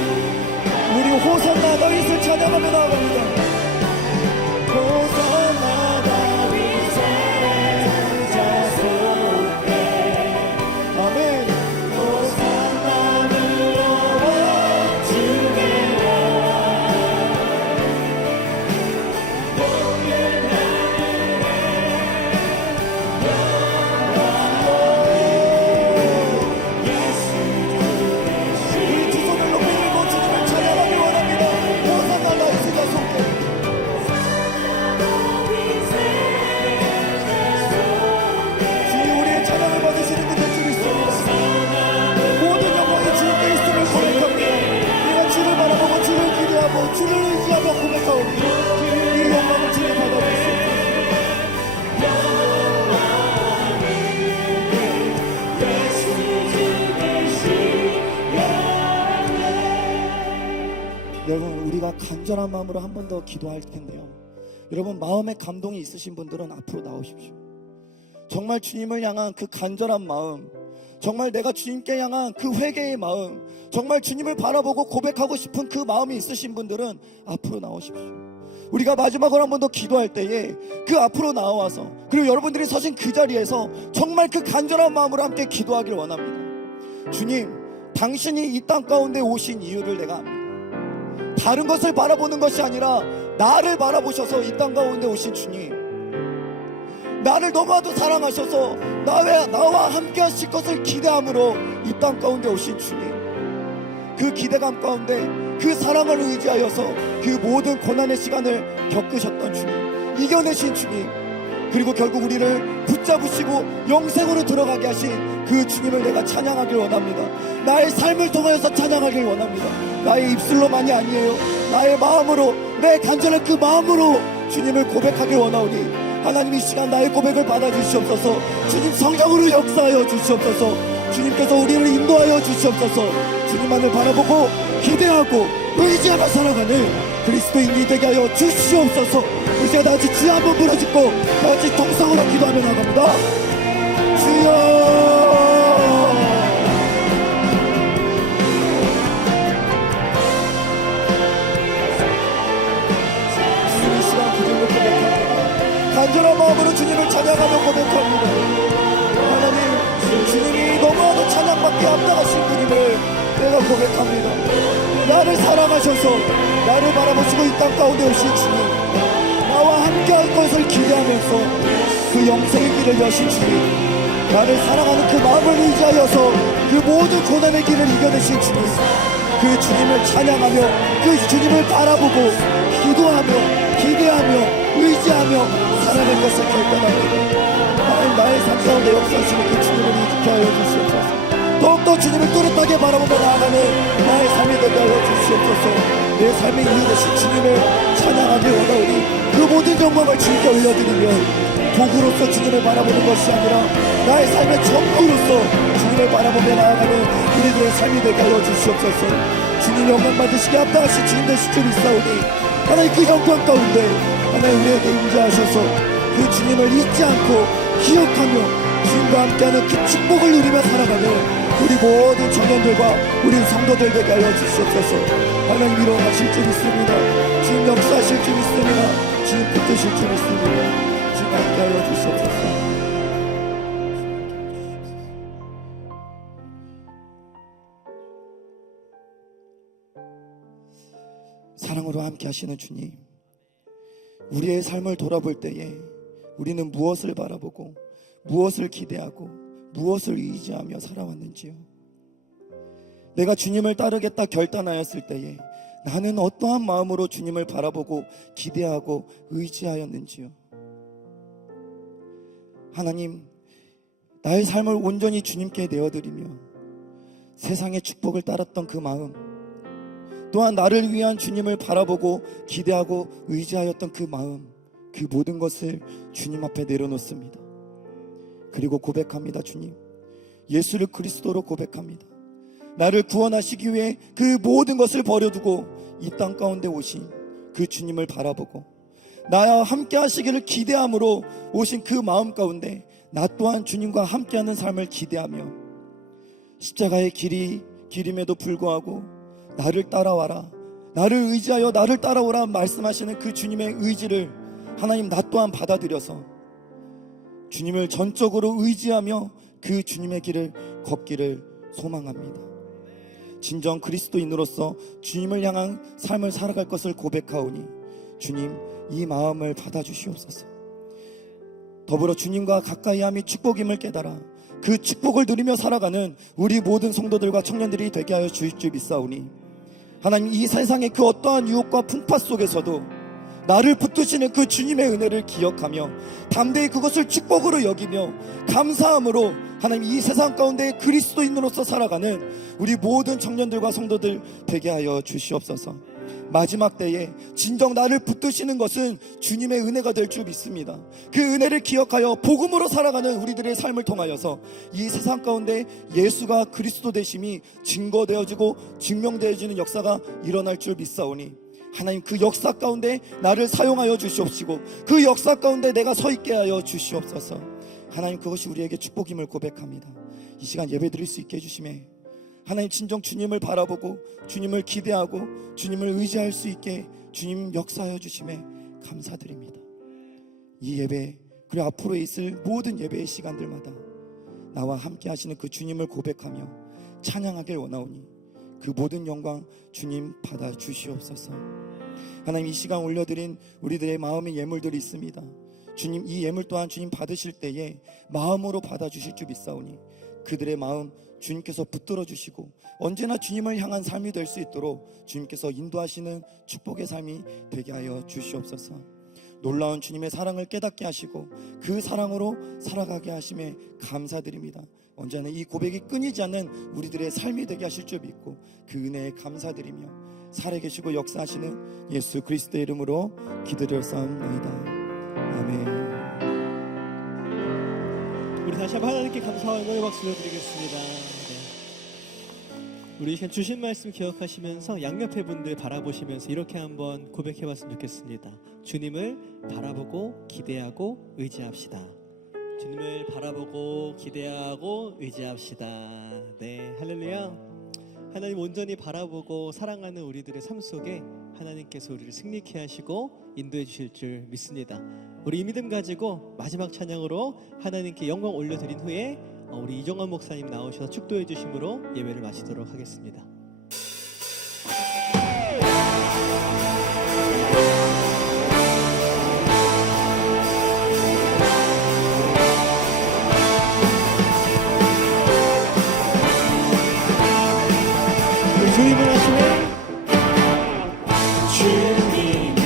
우리 호산나 다윗을 찬양하며 나아갑니다. 호산나 다윗의 자손에 아멘. 호산나 들어와 주의 주를 의지하며 고백하오니 이 영광을 주님 받아주시옵소서. 여러분, 우리가 간절한 마음으로 한 번 더 기도할 텐데요, 여러분 마음에 감동이 있으신 분들은 앞으로 나오십시오. 정말 주님을 향한 그 간절한 마음, 정말 내가 주님께 향한 그 회개의 마음, 정말 주님을 바라보고 고백하고 싶은 그 마음이 있으신 분들은 앞으로 나오십시오. 우리가 마지막으로 한 번 더 기도할 때에 그 앞으로 나와서, 그리고 여러분들이 서신 그 자리에서 정말 그 간절한 마음으로 함께 기도하길 원합니다. 주님, 당신이 이 땅 가운데 오신 이유를 내가 압니다. 다른 것을 바라보는 것이 아니라 나를 바라보셔서 이 땅 가운데 오신 주님, 나를 너무나도 사랑하셔서 나와 함께 하실 것을 기대함으로 이 땅 가운데 오신 주님, 그 기대감 가운데 그 사랑을 의지하여서 그 모든 고난의 시간을 겪으셨던 주님, 이겨내신 주님, 그리고 결국 우리를 붙잡으시고 영생으로 들어가게 하신 그 주님을 내가 찬양하길 원합니다. 나의 삶을 통하여서 찬양하길 원합니다. 나의 입술로만이 아니에요. 나의 마음으로, 내 간절한 그 마음으로 주님을 고백하길 원하오니 하나님 이 시간 나의 고백을 받아주시옵소서. 주님 성령으로 역사하여 주시옵소서. 주님께서 우리를 인도하여 주시옵소서. 주님만을 바라보고 기대하고 의지하며 살아가는 그리스도인이 되게 하여 주시옵소서. 이제 다 같이 주여 한번 부르짖고 다 같이 통성으로 기도하며 나갑니다. 주여. 주님 이 시간 기도를 고백합니다. 간절한 마음으로 주님을 찬양하며 고백합니다. 하나님, 주님이 너무나도 찬양받게 앞나가신 분임을 내가 고백합니다. 나를 사랑하셔서 나를 바라보시고 이 땅 가운데 오신 주님, 나와 함께할 것을 기대하면서 그 영생의 길을 여신 주님, 나를 사랑하는 그 마음을 의지하여서 그 모든 고난의 길을 이겨내신 주님, 그 주님을 찬양하며 그 주님을 바라보고 기도하며 기대하며 의지하며 살아갈 것을 결단합니다. 하나님, 나의 삶 가운데 역사하시는 그 주님을 인식해 하여 주시옵소서. 더욱더 주님을 또렷하게 바라보며 나아가는 나의 삶이 되게 하여 주시옵소서. 내 삶의 이유 되신 주님을 찬양하길 원하오니 그 모든 영광을 주님께 올려드리며 도구로서 주님을 바라보는 것이 아니라 나의 삶의 전부로서 주님을 바라보며 나아가는 우리들의 삶이 되게 하여 주시옵소서. 주님 영광 받으시게 합당하신 주님 되실 줄 믿사오니 하나님 그 영광 가운데 하나님 우리에게 임재하셔서 그 주님을 잊지 않고 기억하며 주님과 함께하는 그 축복을 누리며 살아가는 우리 모든 청년들과 우리 성도들 되게 하여 주시옵소서. 하나님 일어나실 줄 믿습니다. 주님 역사하실 줄 믿습니다. 주님 붙드실 줄 믿습니다. 주님 함께 하여 주시옵소서. 사랑으로 함께 하시는 주님, 우리의 삶을 돌아볼 때에 우리는 무엇을 바라보고 무엇을 기대하고 무엇을 의지하며 살아왔는지요. 내가 주님을 따르겠다 결단하였을 때에 나는 어떠한 마음으로 주님을 바라보고 기대하고 의지하였는지요. 하나님, 나의 삶을 온전히 주님께 내어드리며 세상의 축복을 따랐던 그 마음, 또한 나를 위한 주님을 바라보고 기대하고 의지하였던 그 마음, 그 모든 것을 주님 앞에 내려놓습니다. 그리고 고백합니다. 주님, 예수를 그리스도로 고백합니다. 나를 구원하시기 위해 그 모든 것을 버려두고 이 땅 가운데 오신 그 주님을 바라보고 나와 함께 하시기를 기대함으로 오신 그 마음 가운데 나 또한 주님과 함께하는 삶을 기대하며 십자가의 길임에도 불구하고 나를 따라와라, 나를 의지하여 나를 따라오라 말씀하시는 그 주님의 의지를 하나님 나 또한 받아들여서 주님을 전적으로 의지하며 그 주님의 길을 걷기를 소망합니다. 진정 그리스도인으로서 주님을 향한 삶을 살아갈 것을 고백하오니 주님 이 마음을 받아주시옵소서. 더불어 주님과 가까이함이 축복임을 깨달아 그 축복을 누리며 살아가는 우리 모든 성도들과 청년들이 되게 하여 주실 줄 믿사오니 하나님, 이 세상의 그 어떠한 유혹과 풍파 속에서도 나를 붙드시는 그 주님의 은혜를 기억하며 담대히 그것을 축복으로 여기며 감사함으로 하나님 이 세상 가운데 그리스도인으로서 살아가는 우리 모든 청년들과 성도들 되게 하여 주시옵소서. 마지막 때에 진정 나를 붙드시는 것은 주님의 은혜가 될 줄 믿습니다. 그 은혜를 기억하여 복음으로 살아가는 우리들의 삶을 통하여서 이 세상 가운데 예수가 그리스도 되심이 증거되어지고 증명되어지는 역사가 일어날 줄 믿사오니 하나님 그 역사 가운데 나를 사용하여 주시옵시고 그 역사 가운데 내가 서 있게 하여 주시옵소서. 하나님, 그것이 우리에게 축복임을 고백합니다. 이 시간 예배 드릴 수 있게 해주심에 하나님 진정 주님을 바라보고 주님을 기대하고 주님을 의지할 수 있게 주님 역사하여 주심에 감사드립니다. 이 예배 그리고 앞으로 있을 모든 예배의 시간들마다 나와 함께 하시는 그 주님을 고백하며 찬양하길 원하오니 그 모든 영광 주님 받아 주시옵소서. 하나님, 이 시간 올려드린 우리들의 마음의 예물들이 있습니다. 주님, 이 예물 또한 주님 받으실 때에 마음으로 받아주실 줄 믿사오니 그들의 마음 주님께서 붙들어 주시고 언제나 주님을 향한 삶이 될 수 있도록 주님께서 인도하시는 축복의 삶이 되게 하여 주시옵소서. 놀라운 주님의 사랑을 깨닫게 하시고 그 사랑으로 살아가게 하심에 감사드립니다. 언제나 이 고백이 끊이지 않는 우리들의 삶이 되게 하실 줄 믿고 그 은혜에 감사드리며 살아계시고 역사하시는 예수 그리스도의 이름으로 기도드렸사옵나이다. 아멘. 우리 다시 한번 하나님께 감사와 영광의 박수를 드리겠습니다. 네. 우리 시간 주신 말씀 기억하시면서 양옆에 분들 바라보시면서 이렇게 한번 고백해봤으면 좋겠습니다. 주님을 바라보고 기대하고 의지합시다. 주님을 바라보고 기대하고 의지합시다. 네, 할렐루야. 하나님 온전히 바라보고 사랑하는 우리들의 삶 속에 하나님께서 우리를 승리케 하시고 인도해 주실 줄 믿습니다. 우리 이 믿음 가지고 마지막 찬양으로 하나님께 영광 올려드린 후에 우리 이정환 목사님 나오셔서 축도해 주심으로 예배를 마치도록 하겠습니다. 우리 주님을 하시네. 주님을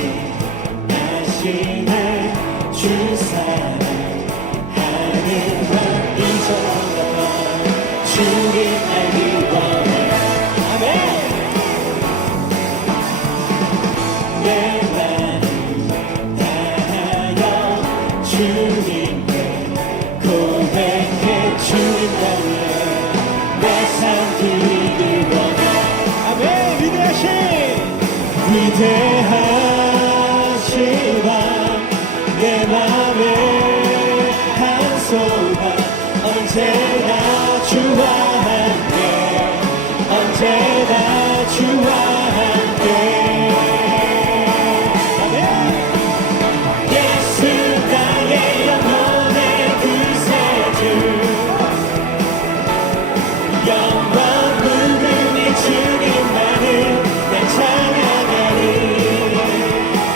아시네 주 사랑하는 날 이전보다 주님 알기 원해 아멘 내 마음 다하여 주님께 고백해 주님 나의 내 삶 드리기 원해 아멘. 위대하신 위대하시다 내 맘에 한 소망 언제나 주와 함께 언제나 주와 함께 예수 나의 영혼의 구세주 영원 무궁히 주님만을 날 찬양하리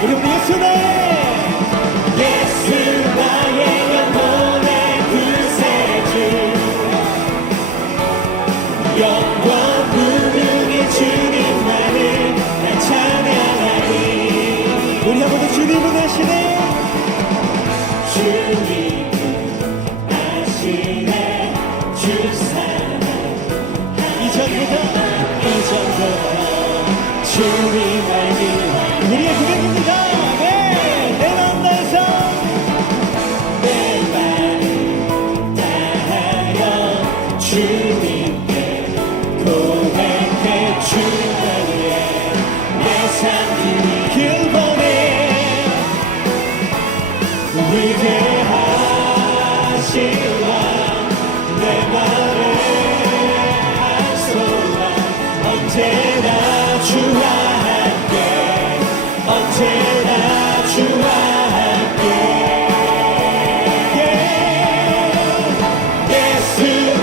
우리 예수 나의 예수 나의 영혼의 구세주 영원 무궁히 주님만을 날 찬양하리 우리 한번 더 주님을 하시네. 주님은 아시네 주 사랑 이전보다 주님 알기 우리의 고백입니다. 아멘. 내 마음 다해서 내 마음 다하여 주님께 고백해 주님 위해 내 삶 드리길 원해 위대하신 왕 내 맘에 한 소망 언제나 주와 함께 언제나 주와 함께 예수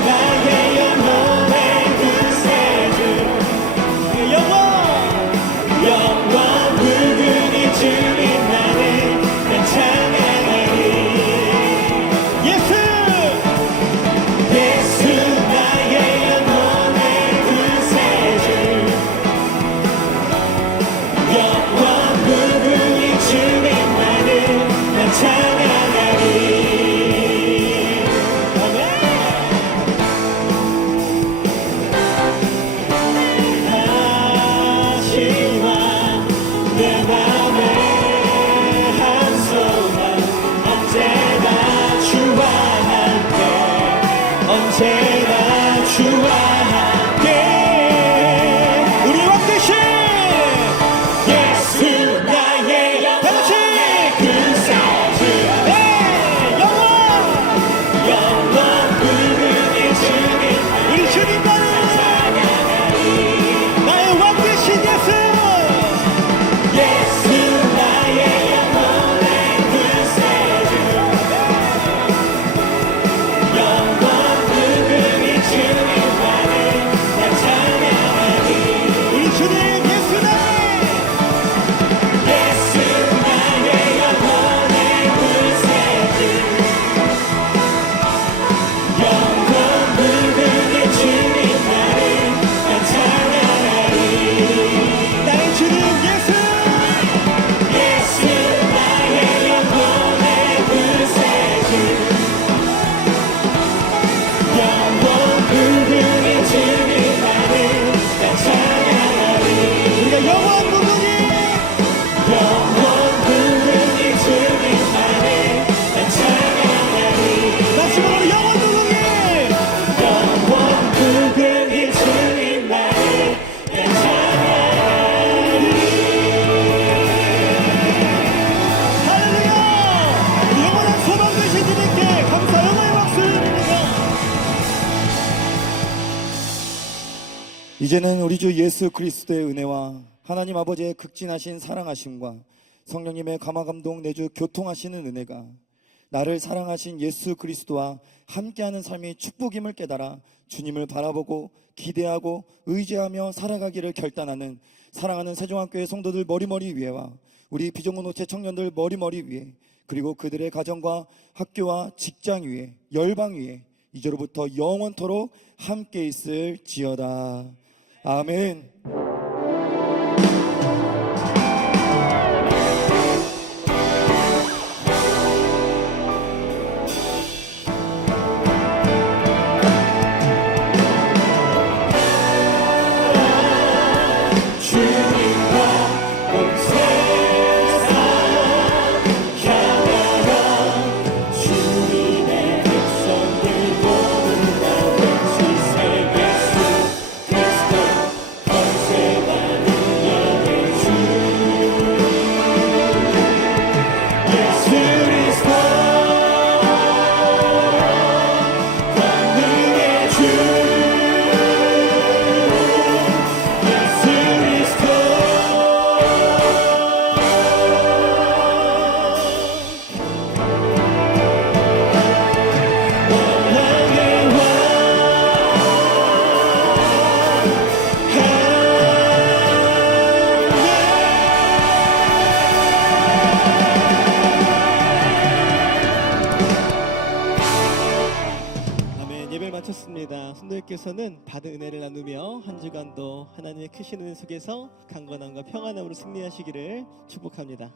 나의 영혼의 구세주 영원 무궁히 주님만을 난 찬양하리 예수 나의 영혼의 구세주 영원 무궁히 주님만을 난 찬양하리 하시와 내 맘에 한 소망 언제나 주와 함께 언제나 주와 함께 우리 왕 되신 예수 나의 영혼의 구세주 이제는 우리 주 예수 그리스도의 은혜와 하나님 아버지의 극진하신 사랑하심과 성령님의 감화감동 내주 교통하시는 은혜가 나를 사랑하신 예수 그리스도와 함께하는 삶이 축복임을 깨달아 주님을 바라보고 기대하고 의지하며 살아가기를 결단하는 사랑하는 세종학교의 성도들 머리머리 위에와 우리 비정규노체 청년들 머리머리 위에 그리고 그들의 가정과 학교와 직장 위에 열방 위에 이제로부터 영원토록 함께 있을지어다. 아멘. 예배를 마쳤습니다. 성도님께서는 받은 은혜를 나누며 한 주간도 하나님의 크신 은혜 속에서 강건함과 평안함으로 승리하시기를 축복합니다.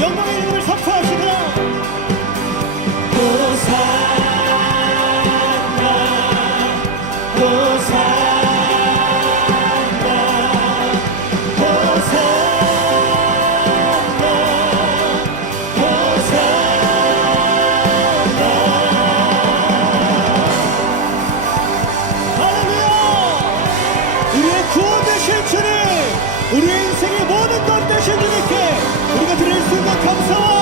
영광의 이름을 선포하시고 감사와